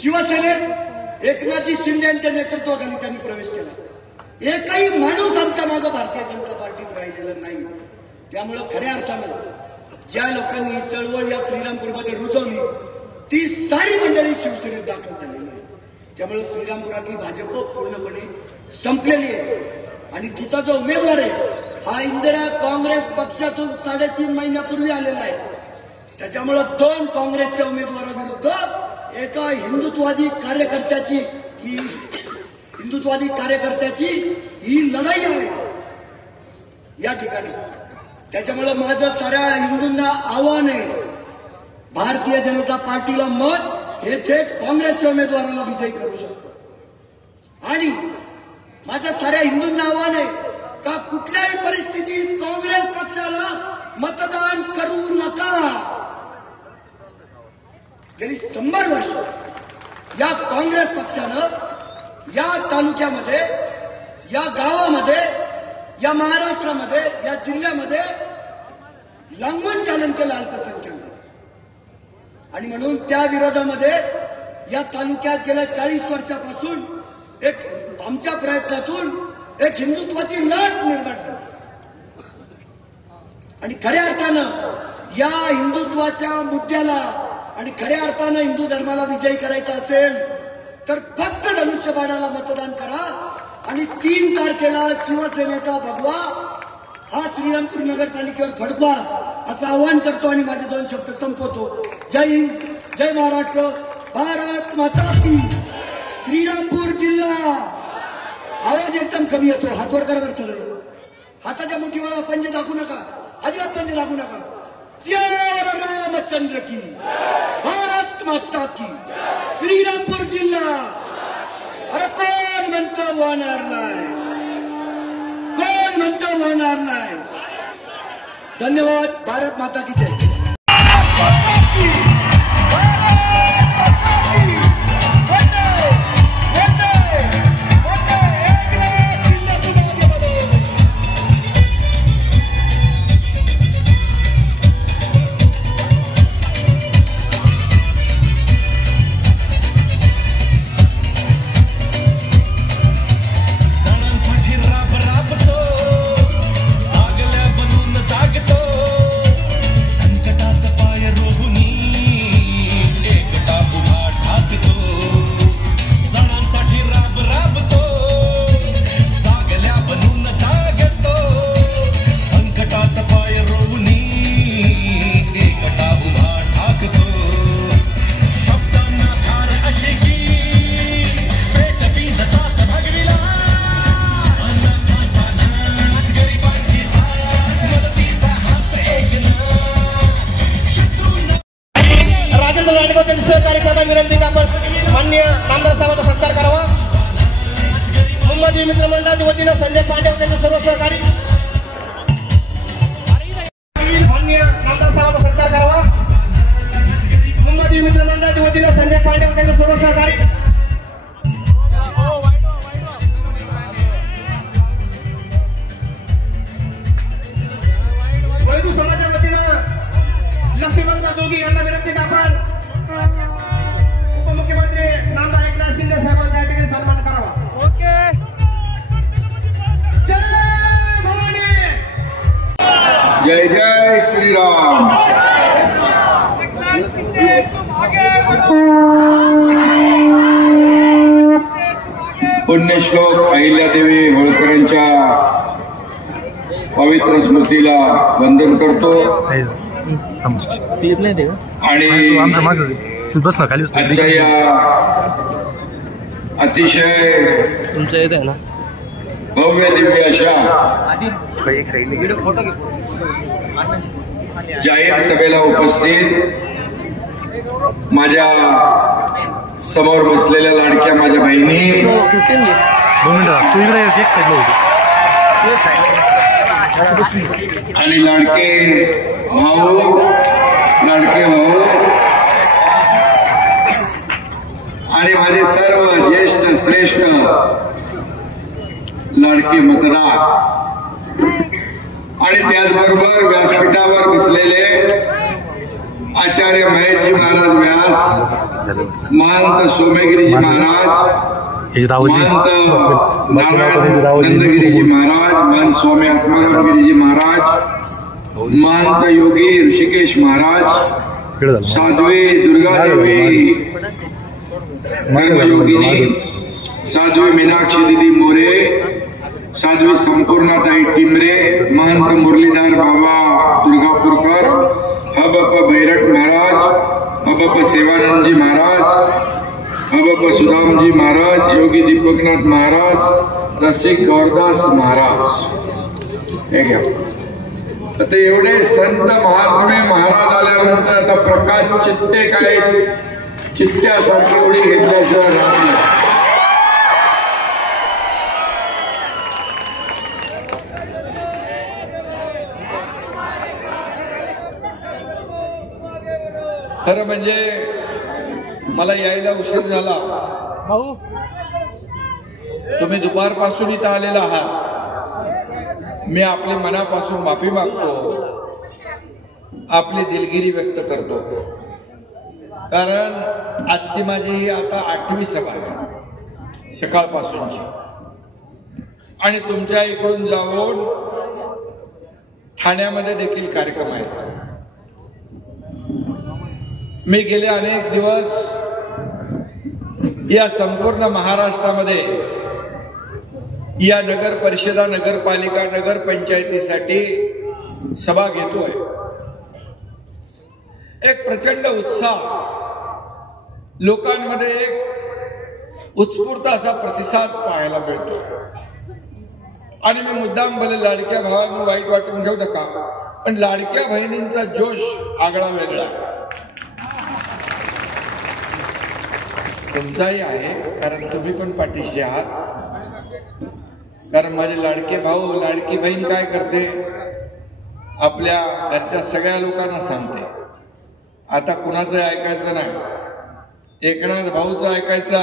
शिवसेनेत एकनाथजी शिंदे यांच्या नेतृत्वाखाली त्यांनी प्रवेश केला. एकही माणूस आमच्या मागे भारतीय जनता पार्टीत राहिलेला नाही. त्यामुळं खऱ्या अर्थानं ज्या लोकांनी ही चळवळ या श्रीरामपूरमध्ये रुजवली ती सारी मंडळी शिवसेनेत दाखल झालेली आहे. त्यामुळे श्रीरामपुरातली भाजप पूर्णपणे संपलेली आहे आणि तिचा जो उमेदवार आहे हा इंदिरा काँग्रेस पक्षातून 3.5 महिन्यापूर्वी आलेला आहे. त्याच्यामुळे 2 काँग्रेसच्या उमेदवाराविरुद्ध एका हिंदुत्वादी कार्यकर्त्याची ही लढाई आहे या ठिकाणी. त्याच्यामुळे माझं साऱ्या हिंदूंना आव्हान आहे, भारतीय जनता पार्टीला मत हे थेट काँग्रेसच्या उमेदवाराला विजयी करू शकतो. आणि माझ्या साऱ्या हिंदूंना आव्हान आहे का कुठल्याही परिस्थितीत काँग्रेस पक्षाला मतदान करू नका. गेली 100 वर्ष या काँग्रेस पक्षानं या तालुक्यामध्ये, या गावामध्ये, या महाराष्ट्रामध्ये, या जिल्ह्यामध्ये लांबून चालन केलं अल्पसंख्याक. आणि म्हणून त्या विरोधामध्ये या तालुक्यात गेल्या 40 वर्षापासून एक आमच्या प्रयत्नातून एक हिंदुत्वाची लाट निर्माण झाली. आणि खऱ्या अर्थानं या हिंदुत्वाच्या मुद्द्याला आणि खऱ्या अर्थानं हिंदू धर्माला विजयी करायचा असेल तर फक्त धनुष्यबाणाला मतदान करा. आणि 3 तारखेला शिवसेनेचा भगवा हा श्रीरामपूर नगरपालिकेवर फडकवा असं आवाहन करतो आणि माझे 2 शब्द संपवतो. जय हिंद, जय महाराष्ट्र, भारत माता की. श्रीरामपूर जिल्हा. आवाज एकदम कमी येतो. हात वर करा बरं सगळे. हाताच्या मुठीवर पंजे दाखवू नका, अजिबात पंजे दाखवू नका. जय रामचंद्र की, भारत माता की. श्रीरामपूर जिल्हा. अरे कोण म्हणतं होणार नाही? कोण म्हणतं होणार नाही? धन्यवाद. भारत माता की जय. माननीय नामदार साहेबांचा सत्कार करावा. मुंबई मित्रमंडळाच्या वतीनं संजय पांडे त्यांचे सर्व सहकारी. माननीय नामदार साहेबांचा सत्कार करावा. मुंबई मित्रमंडळाच्या वतीनं संजय पांडे त्यांचे सर्व सहकारी. वैदू समाजाच्या वतीनं लक्ष्मीकांत जोगी यांना विनंती की आपण उपमुख्यमंत्री नामदार एकनाथ शिंदे साहेबांचा या ठिकाणी सन्मान करावा. ओके. जय भवानी. जय जय श्रीराम. पुण्यश्लोक अहिल्यादेवी होळकरांच्या पवित्र स्मृतीला वंदन करतो आणि आजच्या या अतिशय भव्य दिव्य अशा जाहीर सभेला उपस्थित माझ्या समोर बसलेल्या लाडक्या माझ्या बहिणी आणि लाडके भाऊ आणि माझे सर्व ज्येष्ठ श्रेष्ठ लाडके मतदार आणि त्याचबरोबर व्यासपीठावर बसलेले आचार्य महेशजी महाराज व्यास, महंत सोमेगिरीजी महाराज, महंत नारायण नंदगिरीजी महाराज, महंत स्वामी आत्मारामगिरीजी महाराज, महंत योगी ऋषिकेश महाराज, साध्वी दुर्गादेवी कर्मयोगिनी, साध्वी मीनाक्षी दीदी मोरे, साध्वी संपूर्णाताई टिमरे, महंत मुरलीधर बाबा दुर्गापूरकर, हबप भैरट महाराज, हबप सेवानंदजी महाराज, हबप सुदामजी महाराज, योगी दीपकनाथ महाराज, रसिक गौरदास महाराज. हे घ्या. आता एवढे संत महात्मे महाराज आल्यानंतर आता प्रकाश चित्ते काय चित्त्यासारखी एवढी घेतल्याशिवाय राहणार. खरं म्हणजे मला यायला उशीर झाला. भाऊ तुम्ही दुपारपासून इथं आलेला आहात. मी आपली मनापासून माफी मागतो, आपली दिलगिरी व्यक्त करतो. कारण आजची माझी ही आता 8वी सभा आहे सकाळपासूनची, आणि तुमच्या इकडून जाऊन ठाण्यामध्ये देखील कार्यक्रम आहेत. मी गेले अनेक दिवस या संपूर्ण महाराष्ट्रामध्ये या नगर परिषदा, नगरपालिका, नगरपंचायतीसाठी सभा घेतोय. एक प्रचंड उत्साह लोकांमध्ये, एक उत्स्फूर्त असा प्रतिसाद पाहायला मिळतो. आणि मी मुद्दाम बोले लाडक्या भावांना वाईट वाटून घेऊ नका, पण लाडक्या बहिणींचा जोश आगळा वेगळा तुमचाही आहे, कारण तुम्ही पण पाठीशी आहात. कारण माझे लाडके भाऊ, लाडकी बहीण काय करते, आपल्या घरच्या सगळ्या लोकांना सांगते. आता कुणाचं ऐकायचं नाही, एकनाथ भाऊचं ऐकायचं.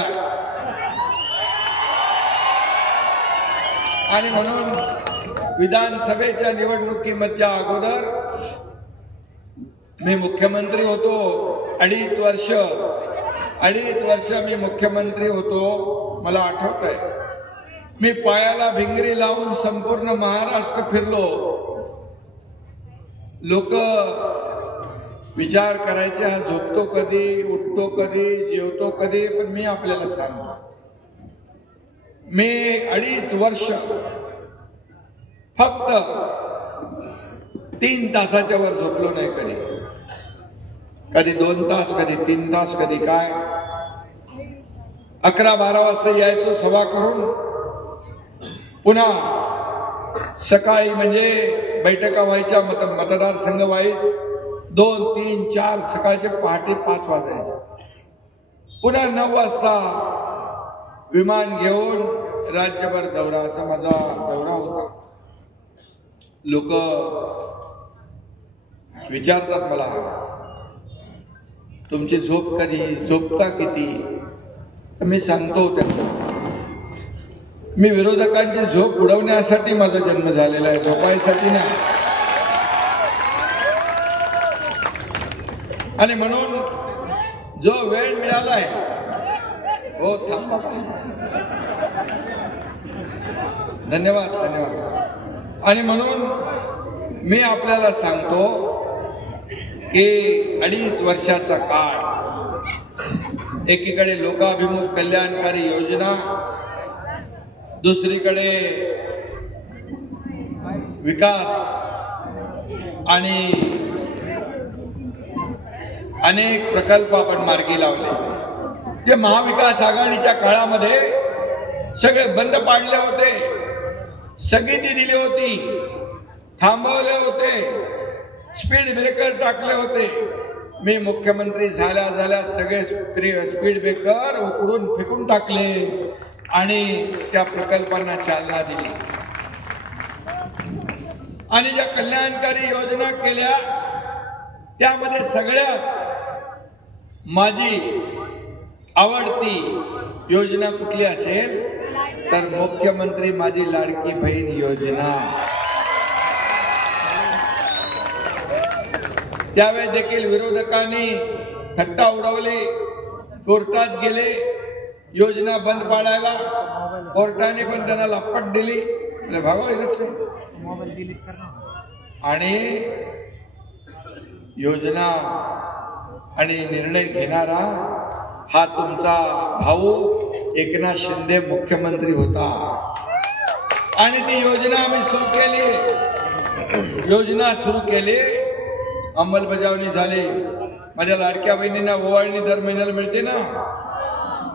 आणि म्हणून विधानसभेच्या निवडणुकीमधल्या अगोदर मी मुख्यमंत्री होतो. 2.5 वर्ष मी मुख्यमंत्री होतो. मला आठवत आहे, मी पायाला भिंगरी लावून संपूर्ण महाराष्ट्र फिरलो. लोक विचार करायचे, हा झोपतो कधी, उठतो कधी, जेवतो कधी. पण मी आपल्याला सांगतो, मी 2.5 वर्ष फक्त 3 तासाच्या वर झोपलो नाही कधी. कधी 2 तास, कधी 3 तास, कधी काय. 11-12 वाजता यायचो सभा करून, पुन्हा सकाळी म्हणजे बैठका व्हायच्या, मतदारसंघ वाईज 2, 3, 4, सकाळचे पहाटे 5 वाजायचे. पुन्हा 9 वाजता विमान घेऊन राज्यभर दौरा, असा माझा दौरा होता. लोक विचारतात मला, तुमची झोप कधी, झोपता किती? तर मी सांगतो त्यांना, मी विरोधकांची झोप उडवण्यासाठी माझा जन्म झालेला आहे, झोपायसाठी नाही. आणि म्हणून जो वेळ मिळालाय, हो थांबा, धन्यवाद धन्यवाद. आणि म्हणून मी आपल्याला सांगतो की 2.5 वर्षाचा काळ, एकीकडे लोकाभिमुख कल्याणकारी योजना, दुसरीकडे विकास आणि अनेक प्रकल्प आपण मार्गी लावले. जे महाविकास आघाडीच्या काळामध्ये सगळे बंद पाडले होते, स्थगिती दिली होती, थांबवले होते, स्पीड ब्रेकर टाकले होते. मी मुख्यमंत्री झाल्या सगळे स्पीड ब्रेकर उकडून फेकून टाकले आणि त्या प्रकल्पांना चालना दिली. आणि ज्या कल्याणकारी योजना केल्या त्यामध्ये सगळ्यात माझी आवडती योजना कुठली असेल तर मुख्यमंत्री माझी लाडकी बहीण योजना. त्यावेळी देखील विरोधकांनी थट्टा उडवली, कोर्टात गेले योजना बंद पाडायला. कोर्टाने पण त्यांना लपट दिली, आणि योजना आणि निर्णय घेणारा हा तुमचा भाऊ एकनाथ शिंदे मुख्यमंत्री होता. आणि ती योजना आम्ही सुरू केली, योजना सुरू केली, अंमलबजावणी झाली. माझ्या लाडक्या बहिणींना ओवाळणी दर महिन्याला मिळते ना,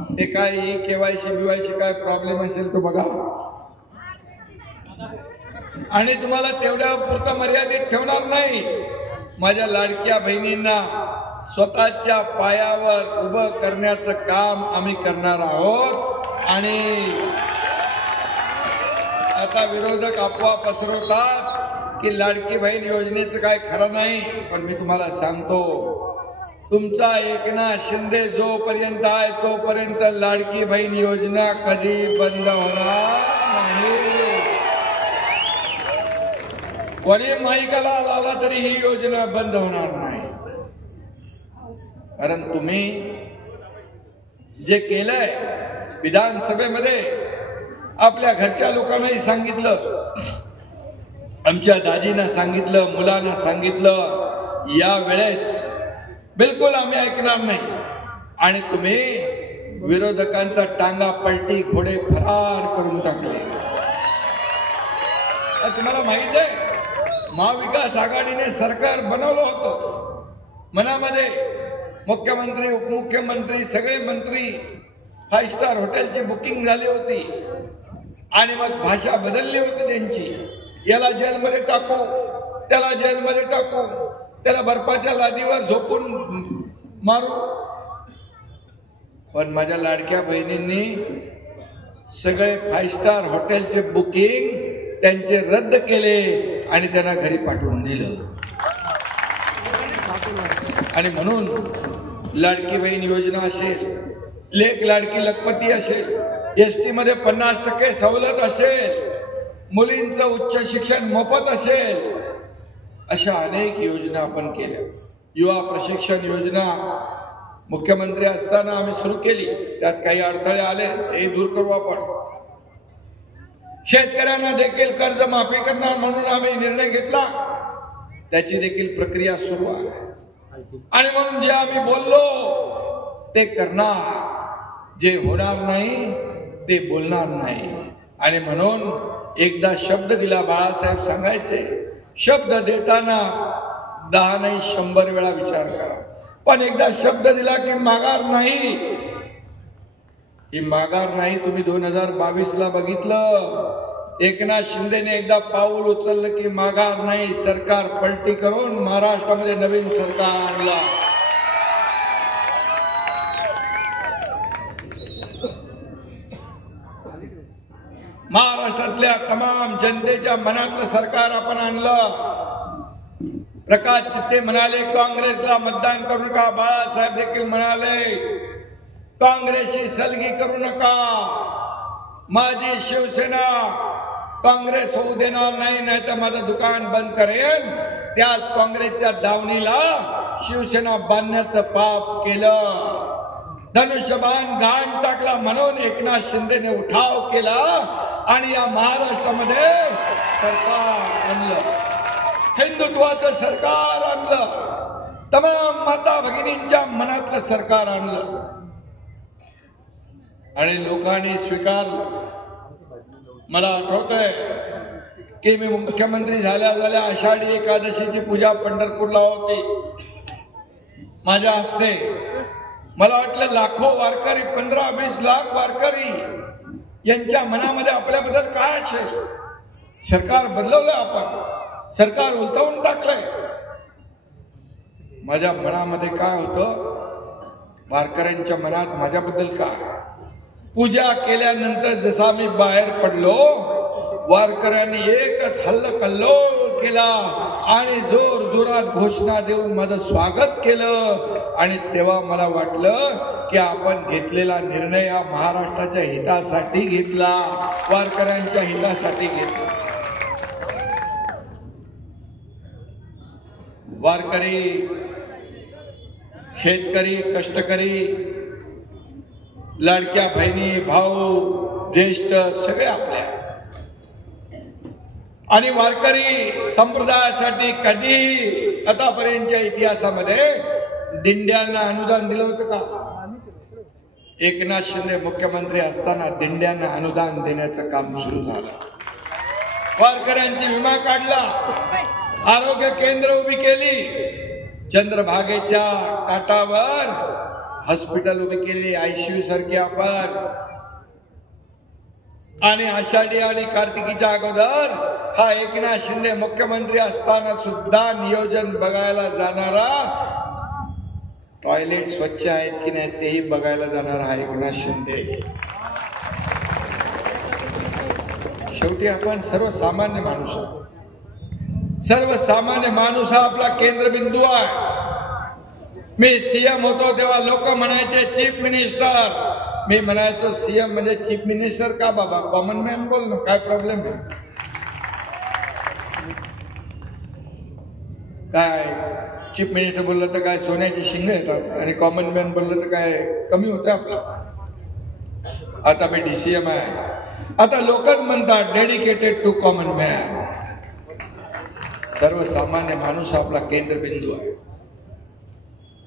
ते काय केवायसी बीवायसी काय प्रॉब्लेम असेल तो बघा. आणि तुम्हाला तेवढ्या पुरतं मर्यादित ठेवणार नाही. माझ्या लाडक्या बहिणींना स्वतःच्या पायावर उभं करण्याचं काम आम्ही करणार आहोत. आणि आता विरोधक अफवा पसरवतात की लाडकी बहीण योजनेचं काय खरं नाही, पण मी तुम्हाला सांगतो तुमचा एकनाथ शिंदे जोपर्यंत आहे तोपर्यंत लाडकी बहीण योजना कधी बंद होणार नाही. कोणी माईकाला आला तरी ही योजना बंद होणार नाही. कारण तुम्ही जे केलंय विधानसभेमध्ये आपल्या घरच्या लोकांनाही सांगितलं, आमच्या दाजींना सांगितलं, मुलांना सांगितलं, या वेळेस बिलकुल आम्ही ऐकणार नाही. आणि तुम्ही विरोधकांचा टांगा पलटी घोडे फरार करून टाकले. तुम्हाला माहित आहे महाविकास आघाडीने सरकार बनवलं होतं, मनामध्ये मुख्यमंत्री उपमुख्यमंत्री सगळे मंत्री 5 स्टार हॉटेलची बुकिंग झाली होती आणि मग भाषा बदलली होती त्यांची. याला जेलमध्ये टाकू, त्याला जेलमध्ये टाकू, त्याला बर्फाच्या लादीवर झोपून मारू. पण माझ्या लाडक्या बहिणींनी सगळे 5 स्टार हॉटेलचे बुकिंग त्यांचे रद्द केले आणि त्यांना घरी पाठवून दिलं. आणि म्हणून लाडकी बहीण योजना असेल, लेक लाडकी लखपती असेल, एसटी मध्ये 50% सवलत असेल, मुलींचं उच्च शिक्षण मोफत असेल, अशा अनेक योजना आपण केल्या. युवा प्रशिक्षण योजना मुख्यमंत्री असताना आम्ही सुरू केली, त्यात काही अडथळे आले ते दूर करू आपण. शेतकऱ्यांना देखील कर्ज माफी करणार म्हणून आम्ही निर्णय घेतला, त्याची देखील प्रक्रिया सुरू आहे. आणि म्हणून जे आम्ही बोललो ते करणार, जे होणार नाही ते बोलणार नाही. आणि म्हणून एकदा शब्द दिला, बाळासाहेब सांगायचे, शब्द देताना 10 नाही 100 वेळा विचार करा. पण एकदा शब्द दिला की माघार नाही. ही माघार नाही. तुम्ही 2022ला बघितलं, एकनाथ शिंदेने एकदा पाऊल उचललं की माघार नाही. सरकार पलटी करून महाराष्ट्रामध्ये नवीन सरकार आणला. महाराष्ट्रातल्या तमाम जनतेच्या मनातलं सरकार आपण आणलं. प्रकाश चित्ते म्हणाले काँग्रेसला मतदान करू नका, बाळासाहेब देखील म्हणाले काँग्रेसशी सलगी करू नका. माझी शिवसेना काँग्रेस होऊ देणार नाही, नाही तर माझं दुकान बंद करेन. त्याच काँग्रेसच्या दावणीला शिवसेना बांधण्याचं पाप केलं, धनुष्यबाण घाण टाकला. म्हणून एकनाथ शिंदेने उठाव केला आणि या महाराष्ट्रामध्ये सरकार आणलं, हिंदुत्वाचं सरकार आणलं, तमाम माता भगिनींच्या मनातलं सरकार आणलं. आणि लोकांनी स्वीकारलं. मला आठवतंय की मी मुख्यमंत्री झाल्या झाल्या आषाढी एकादशीची पूजा पंढरपूरला होती. माझ्या हस्ते मला वाटलं लाखो वारकरी, 15-20 लाख वारकरी यांच्या मनामध्ये आपल्याबद्दल काय असेल. सरकार बदलवलंय, आपण सरकार उलटवून टाकलंय. माझ्या मनामध्ये काय होतं, वारकऱ्यांच्या मनात माझ्याबद्दल काय. पूजा केल्यानंतर जसा मी बाहेर पडलो, वारकऱ्यांनी एकच हल्लकल्लोळ केला आणि जोर जोरात घोषणा देऊन माझं स्वागत केलं. आणि तेव्हा मला वाटलं की आपण घेतलेला निर्णय हा महाराष्ट्राच्या हितासाठी घेतला, वारकऱ्यांच्या हितासाठी घेतला. वारकरी, शेतकरी, कष्टकरी, लाडक्या बहिणी, भाऊ, ज्येष्ठ सगळे आपल्या. आणि वारकरी संप्रदायासाठी कधी आतापर्यंतच्या इतिहासामध्ये दिंड्यांना अनुदान दिलं होतं का? एकनाथ शिंदे मुख्यमंत्री असताना दिंड्यांना अनुदान देण्याचं काम सुरू झालं. वारकऱ्यांची विमा काढला, आरोग्य केंद्र उभी केली, चंद्रभागेच्या काठावर हॉस्पिटल उभी केली, ICU सारखी आपण. आणि आषाढी आणि कार्तिकीच्या अगोदर हा एकनाथ शिंदे मुख्यमंत्री असताना सुद्धा नियोजन बघायला जाणारा, टॉयलेट स्वच्छ आहेत की नाही तेही बघायला जाणारा हा एकनाथ शिंदे. शेवटी आपण सर्वसामान्य माणूस आहोत. सर्वसामान्य माणूस हा आपला केंद्रबिंदू आहे. मी सीएम होतो तेव्हा लोक म्हणायचे चीफ मिनिस्टर. मी म्हणायचो सीएम म्हणजे चीफ मिनिस्टर का बाबा, कॉमन मॅन बोल ना, काय प्रॉब्लेम आहे? काय चीफ मिनिस्टर बोललं तर काय सोन्याची शिंग येतात आणि कॉमन मॅन बोललं तर काय कमी होतं आपलं? आता मी डीसीएम आहे. आता लोकच म्हणतात डेडिकेटेड टू कॉमन मॅन. सर्वसामान्य माणूस आपला केंद्रबिंदू आहे.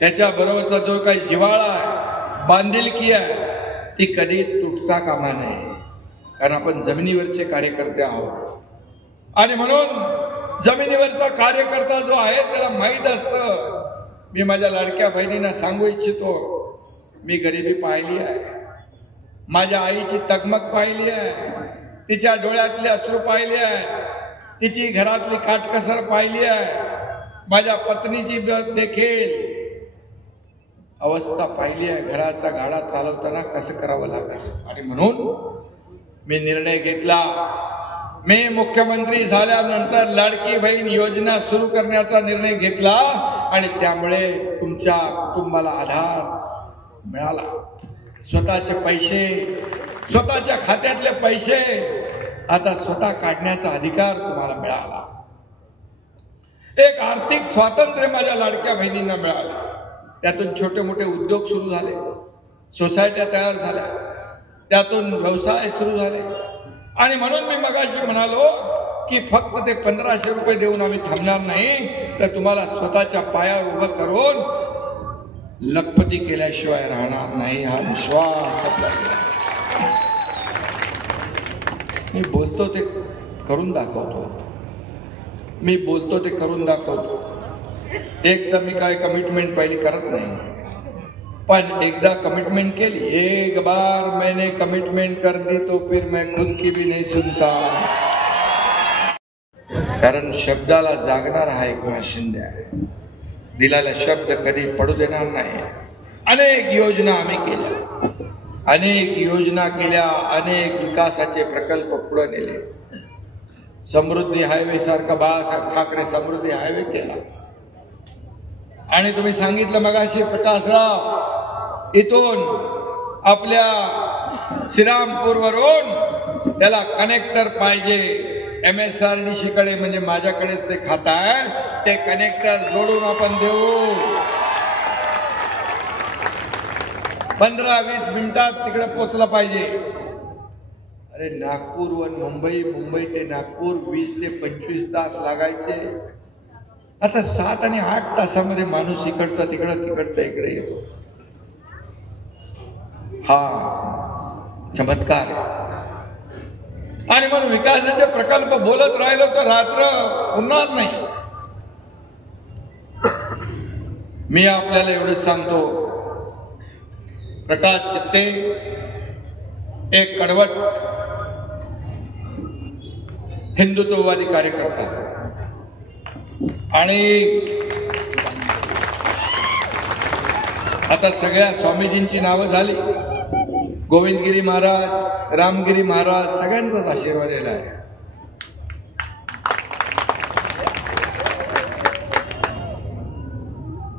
त्याच्या बरोबरचा जो काही जिव्हाळा आहे, बांधिलकी आहे, ती कधी तुटता कामा नये. कारण आपण जमिनीवरचे कार्यकर्ते आहोत आणि म्हणून जमिनीवरचा कार्यकर्ता जो आहे त्याला माहीत असतं. मी माझ्या लाडक्या बहिणींना सांगू इच्छितो, मी गरिबी पाहिली आहे, माझ्या आईची तगमग पाहिली आहे, तिच्या डोळ्यातले अश्रू पाहिले आहे, तिची घरातली काटकसर पाहिली आहे, माझ्या पत्नीची देखील अवस्था पाहिली आहे. घराचा गाडा चालवताना कसं करावं लागत. आणि म्हणून मी निर्णय घेतला, मी मुख्यमंत्री झाल्यानंतर लाडकी बहीण योजना सुरू करण्याचा निर्णय घेतला आणि त्यामुळे तुमच्या कुटुंबाला आधार मिळाला. स्वतःचे पैसे, स्वतःच्या खात्यातले पैसे आता स्वतः काढण्याचा अधिकार तुम्हाला मिळाला. एक आर्थिक स्वातंत्र्य माझ्या लाडक्या बहिणींना मिळालं. त्यातून छोटे मोठे उद्योग सुरू झाले, सोसायट्या तयार झाल्या, त्यातून व्यवसाय सुरू झाले. आणि म्हणून मी मगाशी म्हणालो की फक्त ते 1500 रुपये देऊन आम्ही थांबणार नाही, तर तुम्हाला स्वतःच्या पायावर उभं करून लखपती केल्याशिवाय राहणार नाही, हा विश्वास आपल्याला. मी बोलतो ते करून दाखवतो, मी बोलतो ते करून दाखवतो. एकदा मी काय कमिटमेंट पहिली करत नाही, पण एकदा कमिटमेंट केली, एक बार मैंने कमिटमेंट कर दी तो फिर मैं खुद की भी नहीं सुनता. कारण शब्दाला जागणार हा एकनाथ शिंदे आहे. दिलेला शब्द कधी पडू देणार नाही. अनेक योजना आम्ही केल्या, अनेक योजना केल्या, अनेक विकासाचे प्रकल्प पुढे नेले. समृद्धी हायवे सारखा बाळासाहेब ठाकरे समृद्धी हायवे केला. आणि तुम्ही सांगितलं मगाशी प्रकाशराव, इथून आपल्या श्रीरामपूरवरून त्याला कनेक्टर पाहिजे MSRDC कडे, म्हणजे माझ्याकडेच ते खातं आहे, ते कनेक्टर जोडून आपण देऊ. 15-20 मिनिटात तिकडे पोचलं पाहिजे. अरे नागपूरहून मुंबई, मुंबई ते नागपूर 20 ते 25 तास लागायचे. आता 7 आणि 8 तासामध्ये माणूस इकडचा तिकडं, तिकडचा इकडे येतो. हा चमत्कार. आणि म्हणून विकासाचे प्रकल्प बोलत राहिलो तर रात्र उरणार नाही. मी आपल्याला एवढंच सांगतो, प्रकाश चित्ते एक कडवट हिंदुत्ववादी कार्यकर्ता आणि आता सगळ्या स्वामीजींची नावं झाली. गोविंदगिरी महाराज, रामगिरी महाराज, सगळ्यांचाच आशीर्वाद दिला आहे.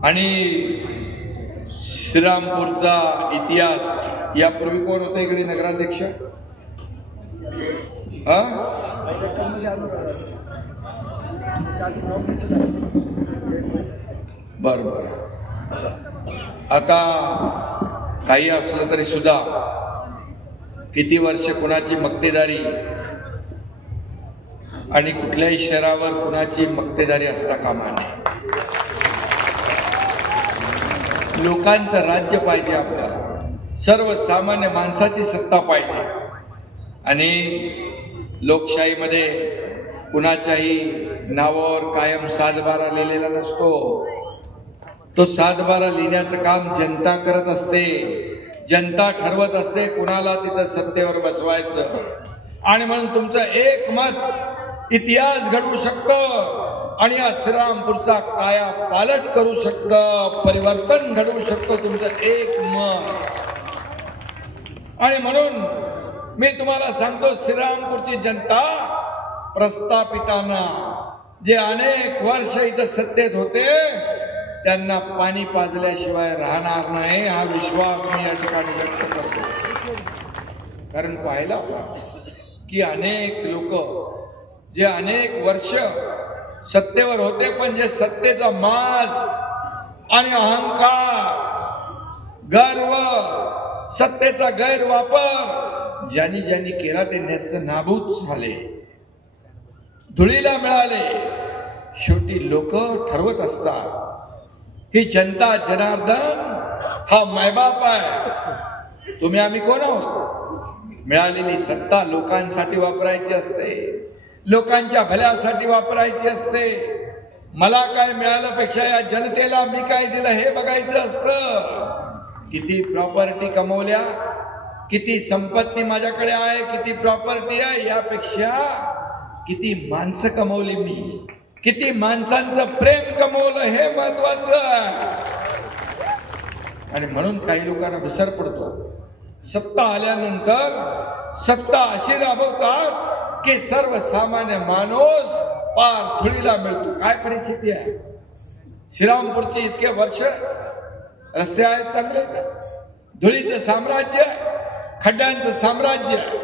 आणि श्रीरामपूरचा इतिहास, यापूर्वी कोण होते इकडे नगराध्यक्ष? बरोबर. आता काही असलं तरी सुद्धा किती वर्ष कुणाची मक्तेदारी आणि कुठल्याही शहरावर कुणाची मक्तेदारी असता कामा नये. लोकांचं राज्य पाहिजे आपल्याला, सर्वसामान्य माणसाची सत्ता पाहिजे. आणि लोकशाहीमध्ये कुणाच्याही नावावर कायम 7-12 लिहिलेला नसतो. तो 7-12 लिहिण्याचं काम जनता करत असते. जनता ठरवत असते कुणाला तिथं सत्तेवर बसवायचं. आणि म्हणून तुमचं एक मत इतिहास घडवू शकतं आणि या श्रीरामपूरचा काया पालट करू शकतं, परिवर्तन घडवू शकतं तुमचं एक मत. आणि म्हणून मी तुम्हाला सांगतो, श्रीरामपूरची जनता प्रस्थापितांना जे अनेक वर्ष इथं सत्तेत होते त्यांना पाणी पाजल्याशिवाय राहणार नाही, हा विश्वास मी या ठिकाणी व्यक्त करतो. कारण पाहिला की अनेक लोक जे अनेक वर्ष सत्तेवर होते, पण जे सत्तेचा माज आणि अहंकार, गर्व, सत्तेचा गैरवापर ज्यांनी ज्यांनी केला ते नेस्त नाबूद झाले, धुळीला मिळाले. शेवटी लोक ठरवत असतात. ही जनता जनार्दन हा मायबाप आहे. तुम्ही आम्ही कोण आहोत? मिळालेली सत्ता लोकांसाठी वापरायची असते, लोकांच्या भल्यासाठी वापरायची असते. मला काय मिळालं पेक्षा या जनतेला मी काय दिलं हे बघायचं असतं. किती प्रॉपर्टी कमवल्या, किती संपत्ती माझ्याकडे आहे, किती प्रॉपर्टी आहे, यापेक्षा किती माणसं कमवली मी, किती माणसांचं प्रेम कमवलं हे महत्वाचं आहे. आणि म्हणून काही लोकांना विसर पडतो. सत्ता आल्यानंतर सत्ता अशी राबवतात की सर्वसामान्य माणूस पार धुळीला मिळतो. काय परिस्थिती आहे श्रीरामपूरची? इतके वर्ष रस्ते आहेत चांगले, धुळीचं साम्राज्य आहे, खड्ड्यांचं साम्राज्य आहे.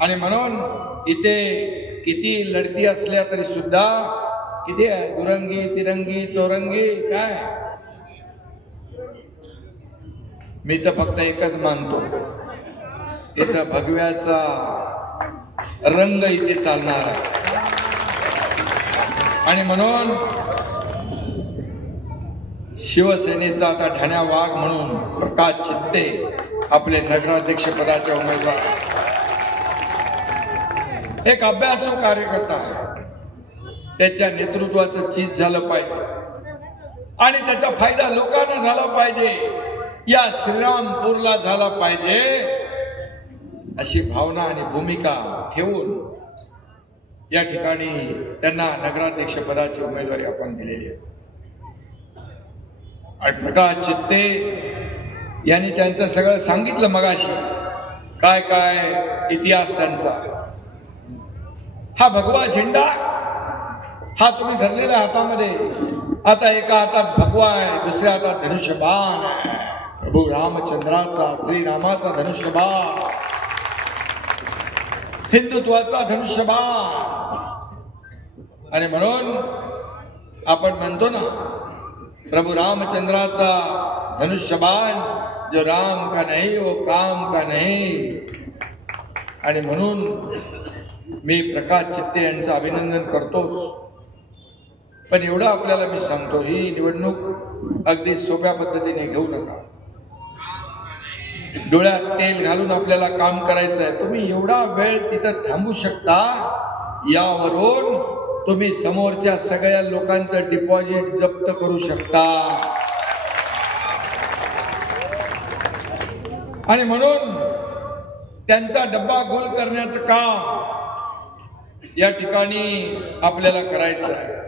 आणि म्हणून इथे किती लढती असल्या तरी सुद्धा किती आहे, दुरंगी तिरंगी चौरंगी काय. मी तर फक्त एकच मानतो, इथं भगव्याचा रंग इथे चालणार आहे. आणि म्हणून शिवसेनेचा आता ठाण्या वाघ म्हणून प्रकाश चित्ते आपले नगराध्यक्ष पदाचे उमेदवार, एक अभ्यासू कार्यकर्ता आहे. त्याच्या नेतृत्वाचं चीज झालं पाहिजे आणि त्याचा फायदा लोकांना झाला पाहिजे, या श्रीरामपूरला झाला पाहिजे, अशी भावना आणि भूमिका ठेवून या ठिकाणी त्यांना नगराध्यक्ष पदाची उमेदवारी आपण दिलेली आहे. आणि प्रकाश चित्ते यांनी त्यांचं सगळं सांगितलं मगाशी, काय काय इतिहास त्यांचा. हा भगवा झेंडा हा तुम्ही धरलेला हातामध्ये, आता एका हातात भगवा आहे, दुसऱ्या हातात धनुष्यबाण आहे. प्रभू रामचंद्राचा, श्रीरामाचा धनुष्यबाण, हिंदुत्वाचा धनुष्यबाण. आणि म्हणून आपण म्हणतो ना, प्रभू रामचंद्राचा धनुष्यबाण, जो राम का नहीं वो काम का नहीं. आणि म्हणून मी प्रकाश चित्ते यांचं अभिनंदन करतोच. पण एवढं आपल्याला मी सांगतो, ही निवडणूक अगदी सोप्या पद्धतीने घेऊ नका. डोळ्यात तेल घालून आपल्याला काम करायचं आहे. तुम्ही एवढा वेळ तिथं थांबू शकता, यावरून तुम्ही समोरच्या सगळ्या लोकांचं डिपॉझिट जप्त करू शकता. आणि म्हणून त्यांचा डब्बा गोल करण्याचं काम या ठिकाणी आपल्याला करायचं आहे.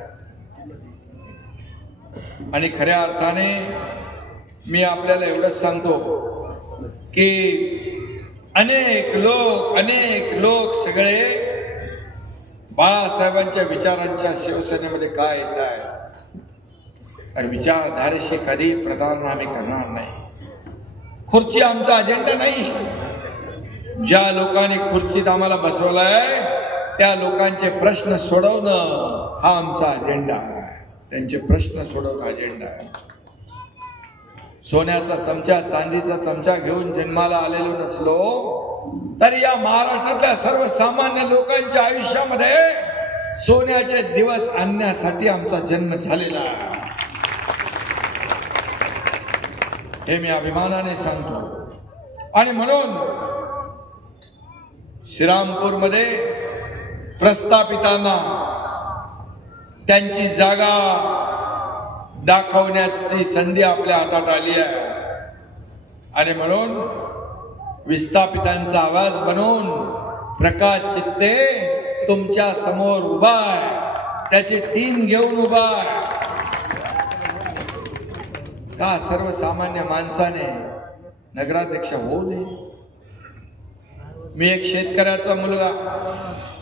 आणि खऱ्या अर्थाने मी आपल्याला एवढंच सांगतो की अनेक लोक सगळे बाळासाहेबांच्या विचारांच्या शिवसेनेमध्ये काय येत आहे, आणि विचारधारेशी कधी प्रतारणा आम्ही करणार नाही. खुर्ची आमचा अजेंडा नाही. ज्या लोकांनी खुर्चीत आम्हाला बसवलाय त्या लोकांचे प्रश्न सोडवणं हा आमचा अजेंडा आहे. त्यांचे प्रश्न सोडवणं अजेंडा आहे. सोन्याचा चमचा, चांदीचा चमचा घेऊन जन्माला आलेलो नसलो तरी या महाराष्ट्रातल्या सर्वसामान्य लोकांच्या आयुष्यामध्ये सोन्याचे दिवस आणण्यासाठी आमचा जन्म झालेला आहे. हे मी अभिमानाने सांगतो. आणि म्हणून श्रीरामपूरमध्ये प्रस्थापितांना त्यांची जागा दाखवण्याची संधी आपल्या हातात आली आहे. आणि म्हणून विस्थापितांचा आवाज बनवून प्रकाश चित्ते तुमच्या समोर उभा आहे, त्याची टीम घेऊन उभा आहे. का सर्वसामान्य माणसाने नगराध्यक्ष होऊ नये? मी एक शेतकऱ्याचा मुलगा,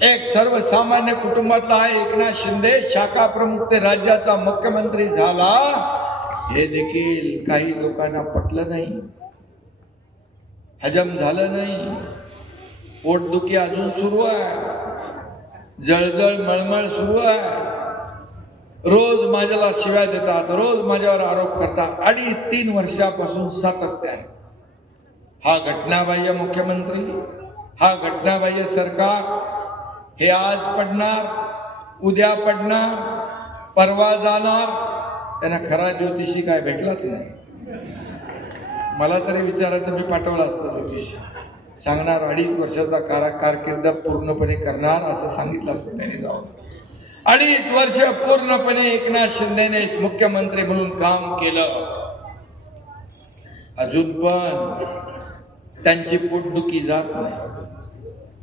एक सर्वसामान्य कुटुंबातला आहे. एकनाथ शिंदे शाखा प्रमुख ते राज्याचा मुख्यमंत्री झाला हे देखील काही लोकांना पटलं नाही, हजम झालं नाही. पोटदुखी अजून सुरू आहे, जळजळ मळमळ सुरू आहे. रोज माझ्याला शिव्या देतात, रोज माझ्यावर आरोप करतात. 2.5-3 वर्षापासून सातत्याने हा घटनाबाह्य मुख्यमंत्री, हा घटनाबाह्य सरकार, हे आज पडणार, उद्या पडणार, परवा जाणार. त्यांना खरा ज्योतिषी काय भेटलाच नाही. मला तरी विचारायचं, मी पाठवलं असतं ज्योतिषी, सांगणार 2.5 वर्षाचा कारकीर्द पूर्णपणे करणार असं सांगितलं असतं त्यांनी जाऊन. 2.5 वर्ष पूर्णपणे एकनाथ शिंदेने मुख्यमंत्री म्हणून काम केलं. अजून पण त्यांची पोटदुखी जात नाही.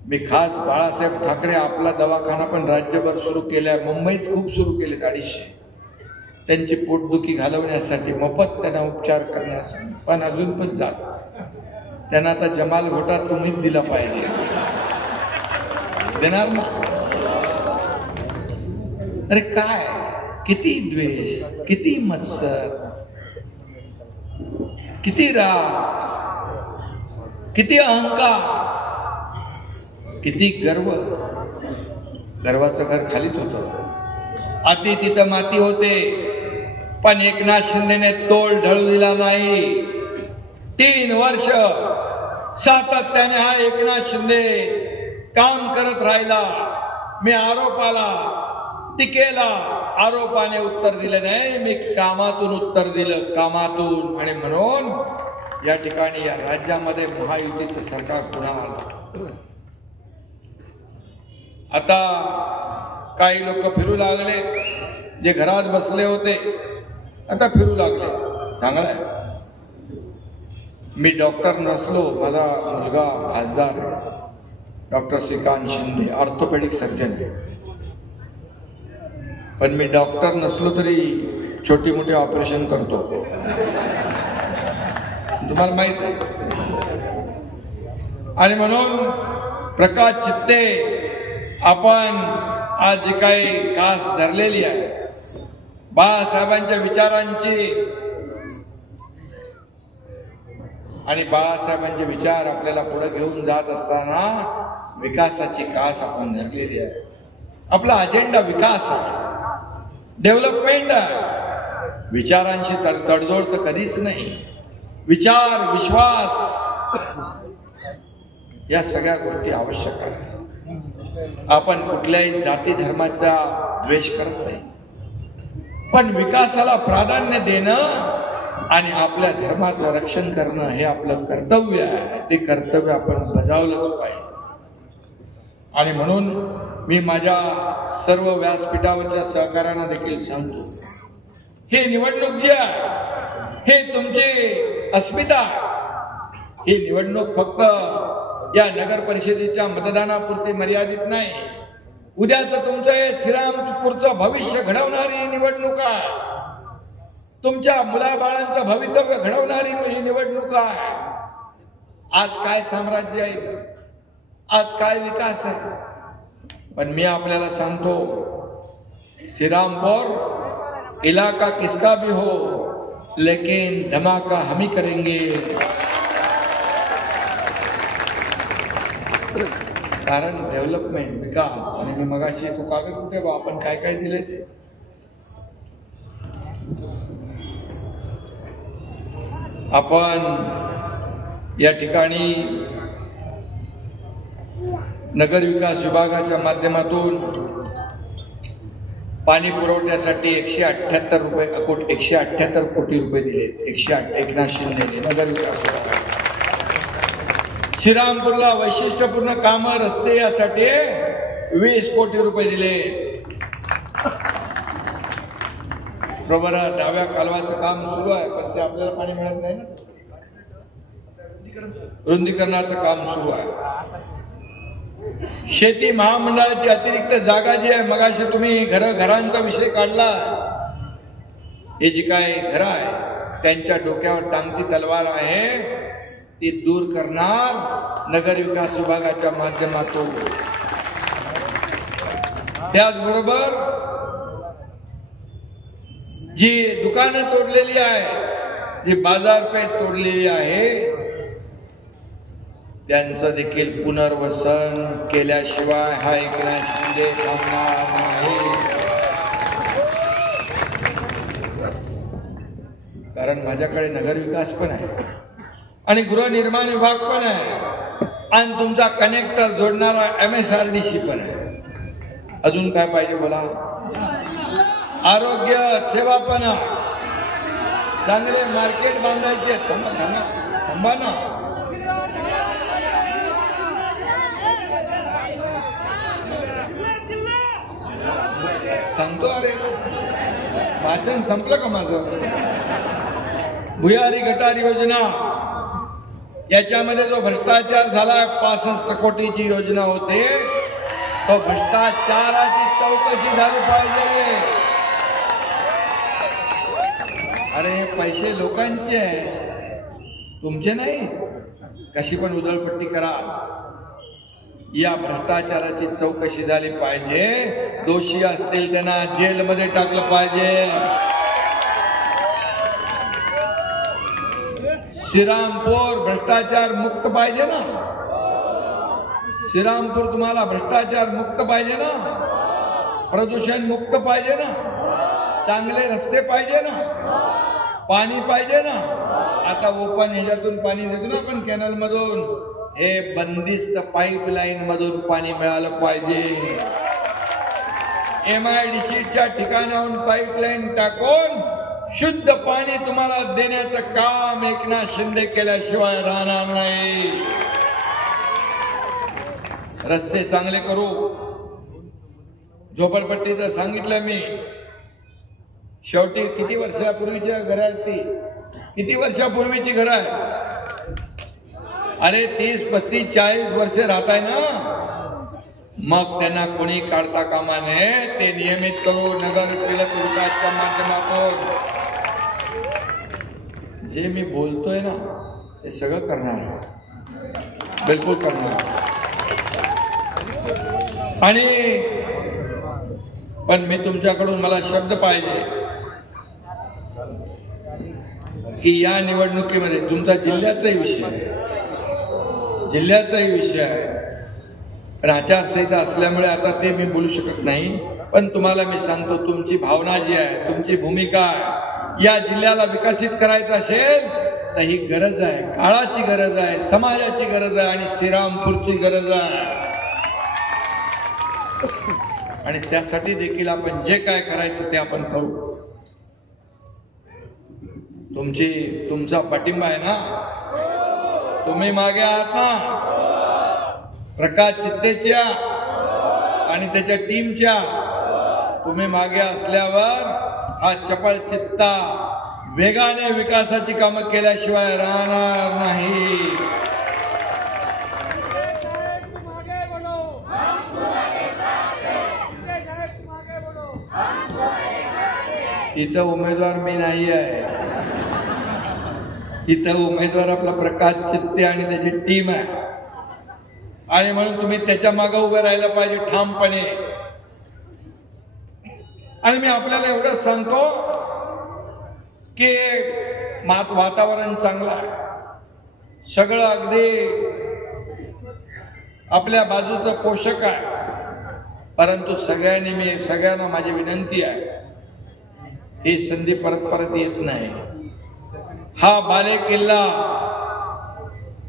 मी खास बाळासाहेब ठाकरे आपला दवाखाना पण राज्यभर सुरू केलाय, मुंबईत खूप सुरू केले 250. त्यांची पोटदुखी घालवण्यासाठी, मोफत त्यांना उपचार करण्यासाठी, पण अजून पण जात. त्यांना आता जमाल घोटा तुम्हीच दिला पाहिजे. देणार ना? अरे काय, किती द्वेष, किती मत्सर, किती राग, किती अहंकार, किती गर्व. गर्वाचं घर खालीच होतं. अति तिथं माती होते, पण एकनाथ शिंदेने तोल ढळू दिला नाही. 3 वर्ष सातत्याने हा एकनाथ शिंदे काम करत राहिला. मी आरोपाला, टीकेला आरोपाने उत्तर दिले नाही, मी कामातून उत्तर दिलं, कामातून. आणि म्हणून या ठिकाणी या राज्यामध्ये महायुतीचं सरकार पुन्हा आलं. आता काही लोक फिरू लागले, जे घरात बसले होते आता फिरू लागले. चांगलं आहे. मी डॉक्टर नसलो, माझा मुलगा खासदार doctor Shrikant Shinde, orthopaedic surgeon. पण मी डॉक्टर नसलो तरी छोटी मोठी ऑपरेशन करतो, तुम्हाला माहित आहे. आणि म्हणून प्रकाश चित्ते, आपण आज जी काही कास धरलेली आहे बाळासाहेबांच्या विचारांची, आणि बाळासाहेबांचे विचार आपल्याला पुढे घेऊन जात असताना विकासाची कास आपण धरलेली आहे. आपला अजेंडा विकास आहे, डेव्हलपमेंट आहे. विचारांशी तडजोड तर कधीच नाही. विचार, विश्वास या सगळ्या गोष्टी आवश्यक आहेत. आपण कुठल्याही जाती धर्माचा द्वेष करत नाही, पण विकासाला प्राधान्य देणं आणि आपल्या धर्माचं रक्षण करणं हे आपलं कर्तव्य आहे. ते कर्तव्य आपण बजावलंच पाहिजे. आणि म्हणून मी माझ्या सर्व व्यासपीठावरच्या सहकार्यांना देखील सांगतो, हे निवडणूक जी आहे हे तुमची अस्मिता. ही निवडणूक फक्त या नगर परिषदेच्या मतदानापुरती मर्यादित नाही. उद्याचं तुमचं हे श्रीरामपूरचं भविष्य घडवणारी निवडणूक आहे. तुमच्या मुलाबाळांचं भवितव्य घडवणारी ही निवडणूक आहे. आज काय साम्राज्य आहे, आज काय विकास आहे. पण मी आपल्याला सांगतो, श्रीरामपुर इलाका किसका भी हो, लेकिन धमाका हम ही करेंगे. कारण डेव्हलपमेंट, विकास. आणि मी मगाशी तो कागद कुठे बा, आपण काय काय दिले ते आपण या ठिकाणी नगर विकास विभागाच्या माध्यमातून पाणी पुरवठ्यासाठी 178 कोटी रुपये दिले. 108 एकनाथ शिंदे नगर विकास विभागाला. श्रीरामपूरला वैशिष्ट्यपूर्ण कामं, रस्ते यासाठी 20 कोटी रुपये दिले. बरोबर, डाव्या कालवाचं काम सुरू आहे, पण ते आपल्याला पाणी मिळत नाही ना. रुंदीकरणाचं काम सुरू आहे. शेती महामंडळाची अतिरिक्त जागा जी आहे, मगाशी तुम्ही घरांचा विषय काढला, हे जी काय घरं आहे त्यांच्या डोक्यावर टांगती तलवार आहे, ती दूर करणार नगर विकास विभागाच्या माध्यमातून. त्याचबरोबर जी दुकानं तोडलेली आहे, जी बाजारपेठ तोडलेली आहे, त्यांचं देखील पुनर्वसन केल्याशिवाय हा एकनाथ शिंदे थांबणार नाही. कारण माझ्याकडे नगरविकास पण आहे आणि गृहनिर्माण विभाग पण आहे आणि तुमचा कनेक्टर जोडणारा MSRDC पण आहे. अजून काय पाहिजे बोला? आरोग्य सेवा पण आहे, चांगले मार्केट बांधायचे. थांबा ना. सांगतो. अरे वाचन संपलं का माझं? भुयारी गटार योजना, याच्यामध्ये जो भ्रष्टाचार झाला, 65 कोटीची योजना होते, तो भ्रष्टाचाराची चौकशी झाली पाहिजे. अरे पैसे लोकांचे आहे, तुमचे नाही. कशी पण उधळपट्टी करा, या भ्रष्टाचाराची चौकशी झाली पाहिजे. दोषी असतील त्यांना जेलमध्ये टाकलं पाहिजे. श्रीरामपूर भ्रष्टाचार मुक्त पाहिजे ना? श्रीरामपूर तुम्हाला भ्रष्टाचार मुक्त पाहिजे ना? प्रदूषण मुक्त पाहिजे ना? चांगले रस्ते पाहिजे ना? पाणी पाहिजे ना? आता ओपन ह्याच्यातून पाणी देतो ना आपण कॅनल मधून, हे बंदिस्त पाईपलाईन मधून पाणी मिळालं पाहिजे. MIDCच्या ठिकाणाहून पाईपलाईन टाकून शुद्ध पाणी तुम्हाला देण्याचं काम एकनाथ शिंदे केल्याशिवाय राहणार नाही. रस्ते चांगले करू. झोपडपट्टीचं सांगितलं मी. शेवटी किती वर्षापूर्वीच्या घर आहेत ती? किती वर्षापूर्वीची घरं आहे? अरे 30, 35, 40 वर्ष राहताय ना, मग त्यांना कोणी काढता कामा नये. ते नियमित करू. नगर तिलक विकासच्या माध्यमातून जे मी बोलतोय ना ते सगळं करणार आहे, बिलकुल करणार. आणि पण मी तुमच्याकडून मला शब्द पाहिजे की या निवडणुकीमध्ये तुमचा जिल्ह्याचाही विषय आहे, जिल्ह्याचाही विषय आहे. पण आचारसंहिता असल्यामुळे आता ते मी बोलू शकत नाही. पण तुम्हाला मी सांगतो, तुमची भावना जी आहे, तुमची भूमिका आहे, या जिल्ह्याला विकसित करायचं असेल तर ही गरज आहे, काळाची गरज आहे, समाजाची गरज आहे आणि श्रीरामपूरची गरज आहे. आणि त्यासाठी देखील आपण जे काय करायचं ते आपण करू. तुमचा पाठिंबा आहे ना? तुम्ही मागे आहात ना? प्रकाश चित्तेच्या आणि त्याच्या टीमच्या तुम्ही मागे असल्यावर हा चपळ चित्ता वेगाने विकासाची कामं केल्याशिवाय राहणार नाही. इथं उमेदवार मी नाही आहे, इथं उमेदवार आपला प्रकाश चित्ते आणि त्याची टीम आहे. आणि म्हणून तुम्ही त्याच्या मागे उभं राहायला पाहिजे ठामपणे. आणि मी आपल्याला एवढंच सांगतो की वातावरण चांगलं आहे, सगळं अगदी आपल्या बाजूचं पोषक आहे. परंतु सगळ्यांना माझी विनंती आहे, ही संधी परत परत येत नाही. हा बालेकिल्ला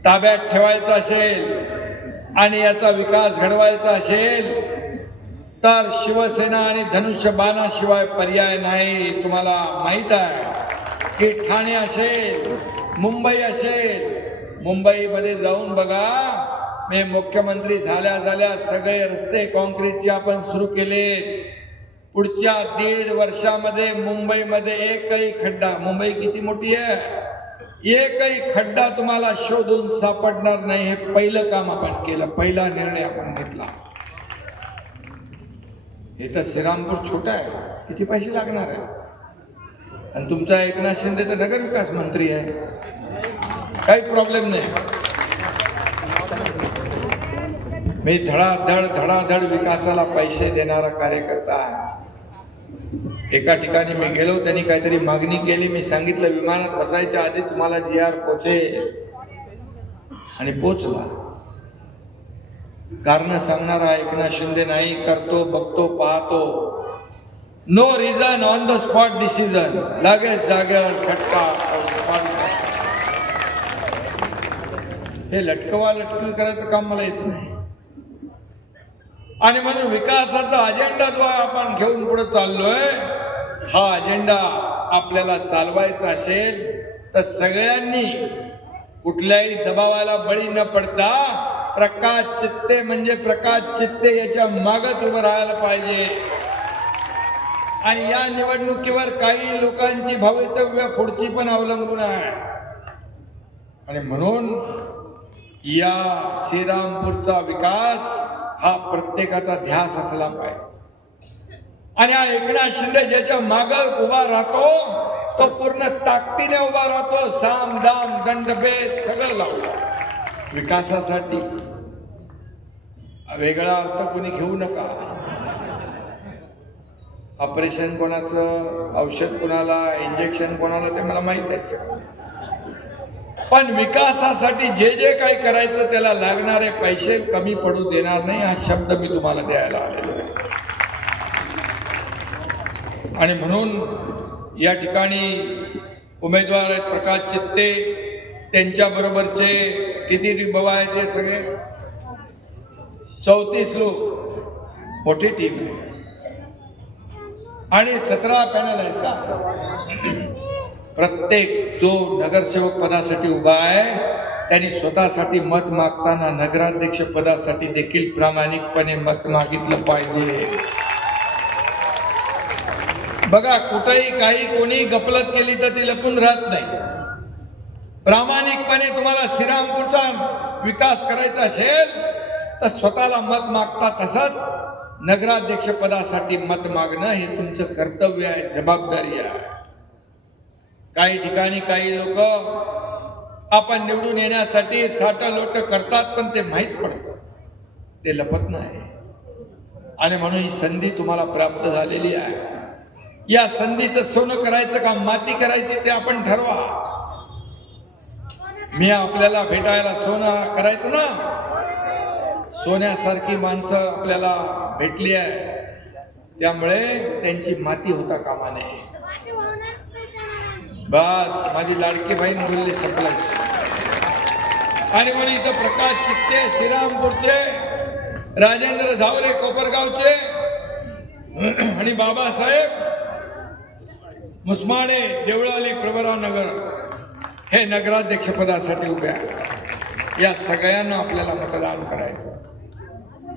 ताब्यात ठेवायचा असेल आणि याचा विकास घडवायचा असेल तर शिवसेना आणि धनुष्यबाणाशिवाय पर्याय नाही. तुम्हाला माहित आहे की ठाणे असेल, मुंबई असेल, मुंबईमध्ये जाऊन बघा. मी मुख्यमंत्री झाल्या सगळे रस्ते कॉन्क्रीटचे आपण सुरू केले. पुढच्या 1.5 वर्षामध्ये मुंबईमध्ये एकही खड्डा, मुंबई किती मोठी आहे, एकही खड्डा तुम्हाला शोधून सापडणार नाही. हे पहिलं काम आपण केलं, पहिला निर्णय आपण घेतला. हे तर श्रीरामपूर छोटा आहे, किती पैसे लागणार आहे? आणि तुमचा एकनाथ शिंदे तर नगरविकास मंत्री आहे, काही प्रॉब्लेम नाही. मी धडाधड विकासाला पैसे देणारा कार्यकर्ता आहे. एका ठिकाणी मी गेलो, त्यांनी काहीतरी मागणी केली. मी सांगितलं विमानात बसायच्या आधी तुम्हाला GR पोचेल, आणि पोचला. कारण सांगणारा एकनाथ शिंदे नाही, करतो, बघतो, पाहतो. No reason, on the spot decision. लगेच जागेवर फटका. हे लटकवा लटकवी करायचं काम मला येत नाही. आणि म्हणून विकासाचा अजेंडा जो आपण घेऊन पुढे चाललोय, हा अजेंडा आपल्याला चालवायचा असेल तर सगळ्यांनी कुठल्याही दबावाला बळी न पडता प्रकाश चित्ते म्हणजे प्रकाश चित्ते याच्या मागच उभं राहायला पाहिजे. आणि या निवडणुकीवर काही लोकांची भवितव्य पुढची पण अवलंबून आहे. आणि म्हणून या श्रीरामपूरचा विकास हा प्रत्येकाचा ध्यास असला पाहिजे. आणि हा एकनाथ शिंदे ज्याच्या माग उभा राहतो तो पूर्ण ताकदीने उभा राहतो. साम दाम दंडभेद सगळं लावलं विकासासाठी. वेगळा अर्थ कोणी घेऊ नका. ऑपरेशन कोणाचं, औषध कोणाला, इंजेक्शन कोणाला, ते मला माहित आहे. पण विकासासाठी जे जे काही करायचं त्याला लागणारे पैसे कमी पडू देणार नाही, हा शब्द मी तुम्हाला द्यायला आलेलो आहे. आणि म्हणून या ठिकाणी उमेदवार आहेत प्रकाश चित्ते, त्यांच्या बरोबरचे किती बाबा आहेत ते सगळे 34 लोक, मोठी टीम आहे. आणि 17 पॅनल आहेत का. प्रत्येक जो नगरसेवक पदासाठी उभा आहे त्यांनी स्वतःसाठी मत मागताना नगराध्यक्ष पदासाठी देखील प्रामाणिकपणे मत मागितलं पाहिजे. बघा, कुठेही काही कोणी गफलत केली तर ती लपून राहत नाही. प्रामाणिकपणे तुम्हाला श्रीरामपूरचा विकास करायचा असेल तर स्वतःला मत मागता तसंच नगराध्यक्ष पदासाठी मत मागणं हे तुमचं कर्तव्य आहे, जबाबदारी आहे. काही ठिकाणी काही लोक आपण निवडून येण्यासाठी साठलोट करतात, पण ते माहीत पडतं, ते लपत नाही. आणि म्हणून ही संधी तुम्हाला प्राप्त झालेली आहे. या संधीचं सोनं करायचं का माती करायची ते आपण ठरवा. मी आपल्याला भेटायला सोनं करायचं ना, सोन्यासारखी माणसं आपल्याला भेटली आहे, त्यामुळे त्यांची माती होता कामा नये. बस, माझी लाडकी बहीण बोलली, संपलं. आणि म्हणून इथं प्रकाश चित्ते श्रीरामपूरचे, राजेंद्र झावरे कोपरगावचे आणि बाबासाहेब मुसमाडे देवळाली प्रवरा नगर हे नगराध्यक्ष पदासाठी उभे आहेत. या सगळ्यांना आपल्याला मतदान करायचं.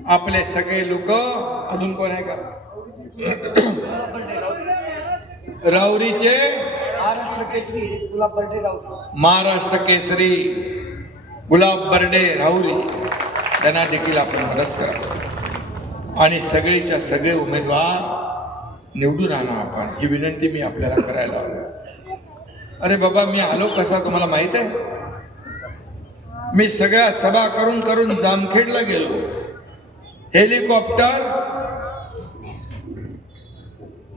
आपले सगळे लोक, अजून कोण आहे का, राऊरीचे महाराष्ट्र केसरी गुलाब बर्डे राऊरी, महाराष्ट्र केसरी गुलाब बर्डे राऊरी, त्यांना देखील आपण मदत करा. आणि सगळेच्या सगळे उमेदवार निवडून आणा आपण, ही विनंती मी आपल्याला करायला आलो. अरे बाबा, मी आलो कसा तुम्हाला माहित आहे. मी सगळ्या सभा करून करून जामखेडला गेलो. हेलिकॉप्टर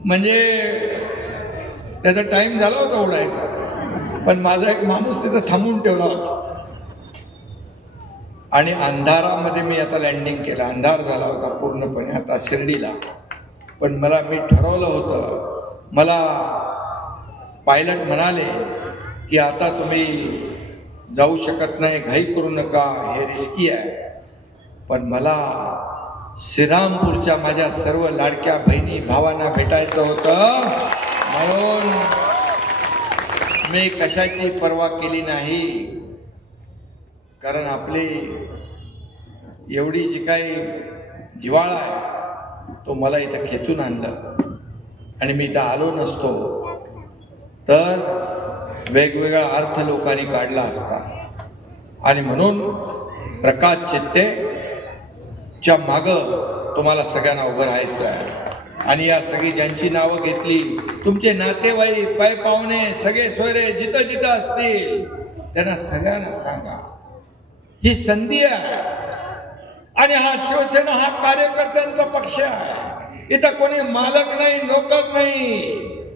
म्हणजे त्याचा टाइम झाला होता उडायचा, पण माझा एक माणूस तिथं थांबून ठेवला होता. आणि अंधारामध्ये मी आता लँडिंग केलं. अंधार झाला होता पूर्णपणे आता शिर्डीला. पण मी ठरवलं होतं, मला पायलट म्हणाले की आता तुम्ही जाऊ शकत नाही, घाई करू नका, हे रिस्की आहे. पण मला श्रीरामपूरच्या माझ्या सर्व लाडक्या बहिणी भावांना भेटायचं होतं, म्हणून मी कशाची पर्वा केली नाही. कारण आपली एवढी जी काही जिव्हाळा आहे तो मला इथं खेचून आणलं. आणि मी इथं आलो नसतो तर वेगवेगळा अर्थ लोकांनी काढला असता. आणि म्हणून प्रकाश चित्ते च्या माग तुम्हाला सगळ्यांना उभं राहायचं आहे. आणि या सगळी ज्यांची नावं घेतली, तुमचे नातेवाईक, पाय पाहुणे, सगळे सोयरे जिथं जिथं असतील त्यांना सगळ्यांना सांगा, ही संधी आहे. आणि हा शिवसेना हा कार्यकर्त्यांचा पक्ष आहे. इथं कोणी मालक नाही, नोकर नाही,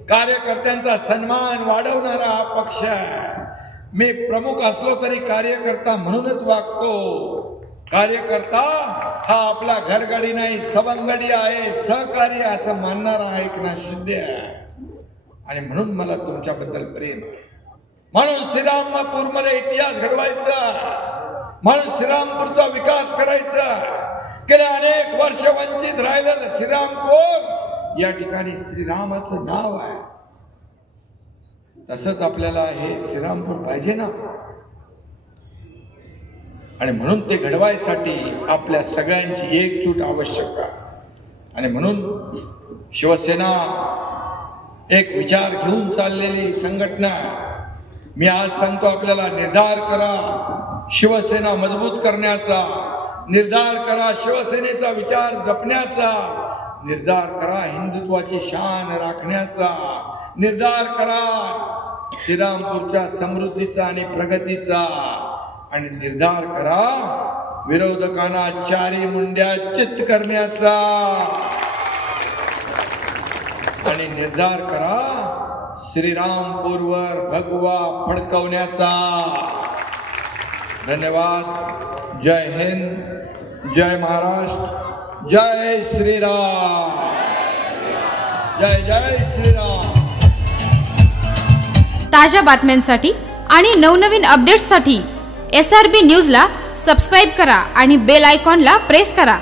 कार्यकर्त्यांचा सन्मान वाढवणारा हा पक्ष आहे. मी प्रमुख असलो तरी कार्यकर्ता म्हणूनच वागतो. कार्यकर्ता हा आपला घरगडी नाही, सवंगडी आहे, सहकारी असं मानणारा एकनाथ शिंदे आहे. आणि म्हणून मला तुमच्याबद्दल प्रेम आहे. म्हणून श्रीरामपूरमध्ये इतिहास घडवायचा, म्हणून श्रीरामपूरचा विकास करायचा. गेल्या अनेक वर्ष वंचित राहिलेलं श्रीरामपूर या ठिकाणी श्रीरामाचं नाव आहे. तसंच आपल्याला हे श्रीरामपूर पाहिजे ना. आणि म्हणून ते घडवायसाठी आपल्या सगळ्यांची एकजूट आवश्यक आहे. आणि म्हणून शिवसेना एक विचार घेऊन चाललेली संघटना. मी आज सांगतो आपल्याला, निर्धार करा शिवसेना मजबूत करण्याचा, निर्धार करा शिवसेनेचा विचार जपण्याचा, निर्धार करा हिंदुत्वाची शान राखण्याचा, निर्धार करा श्रीरामपूरच्या समृद्धीचा आणि प्रगतीचा, आणि निर्धार करा विरोधकांना चारी मुंड्या चित करण्याचा, आणि निर्धार करा श्रीरामपूरवर भगवा फडकवण्याचा. धन्यवाद. जय हिंद, जय महाराष्ट्र, जय श्रीराम, जय जय श्रीराम. ताज्या बातम्यांसाठी आणि नवनवीन अपडेट्ससाठी SRB न्यूजला सबस्क्राईब करा आणि बेल आयकॉनला प्रेस करा.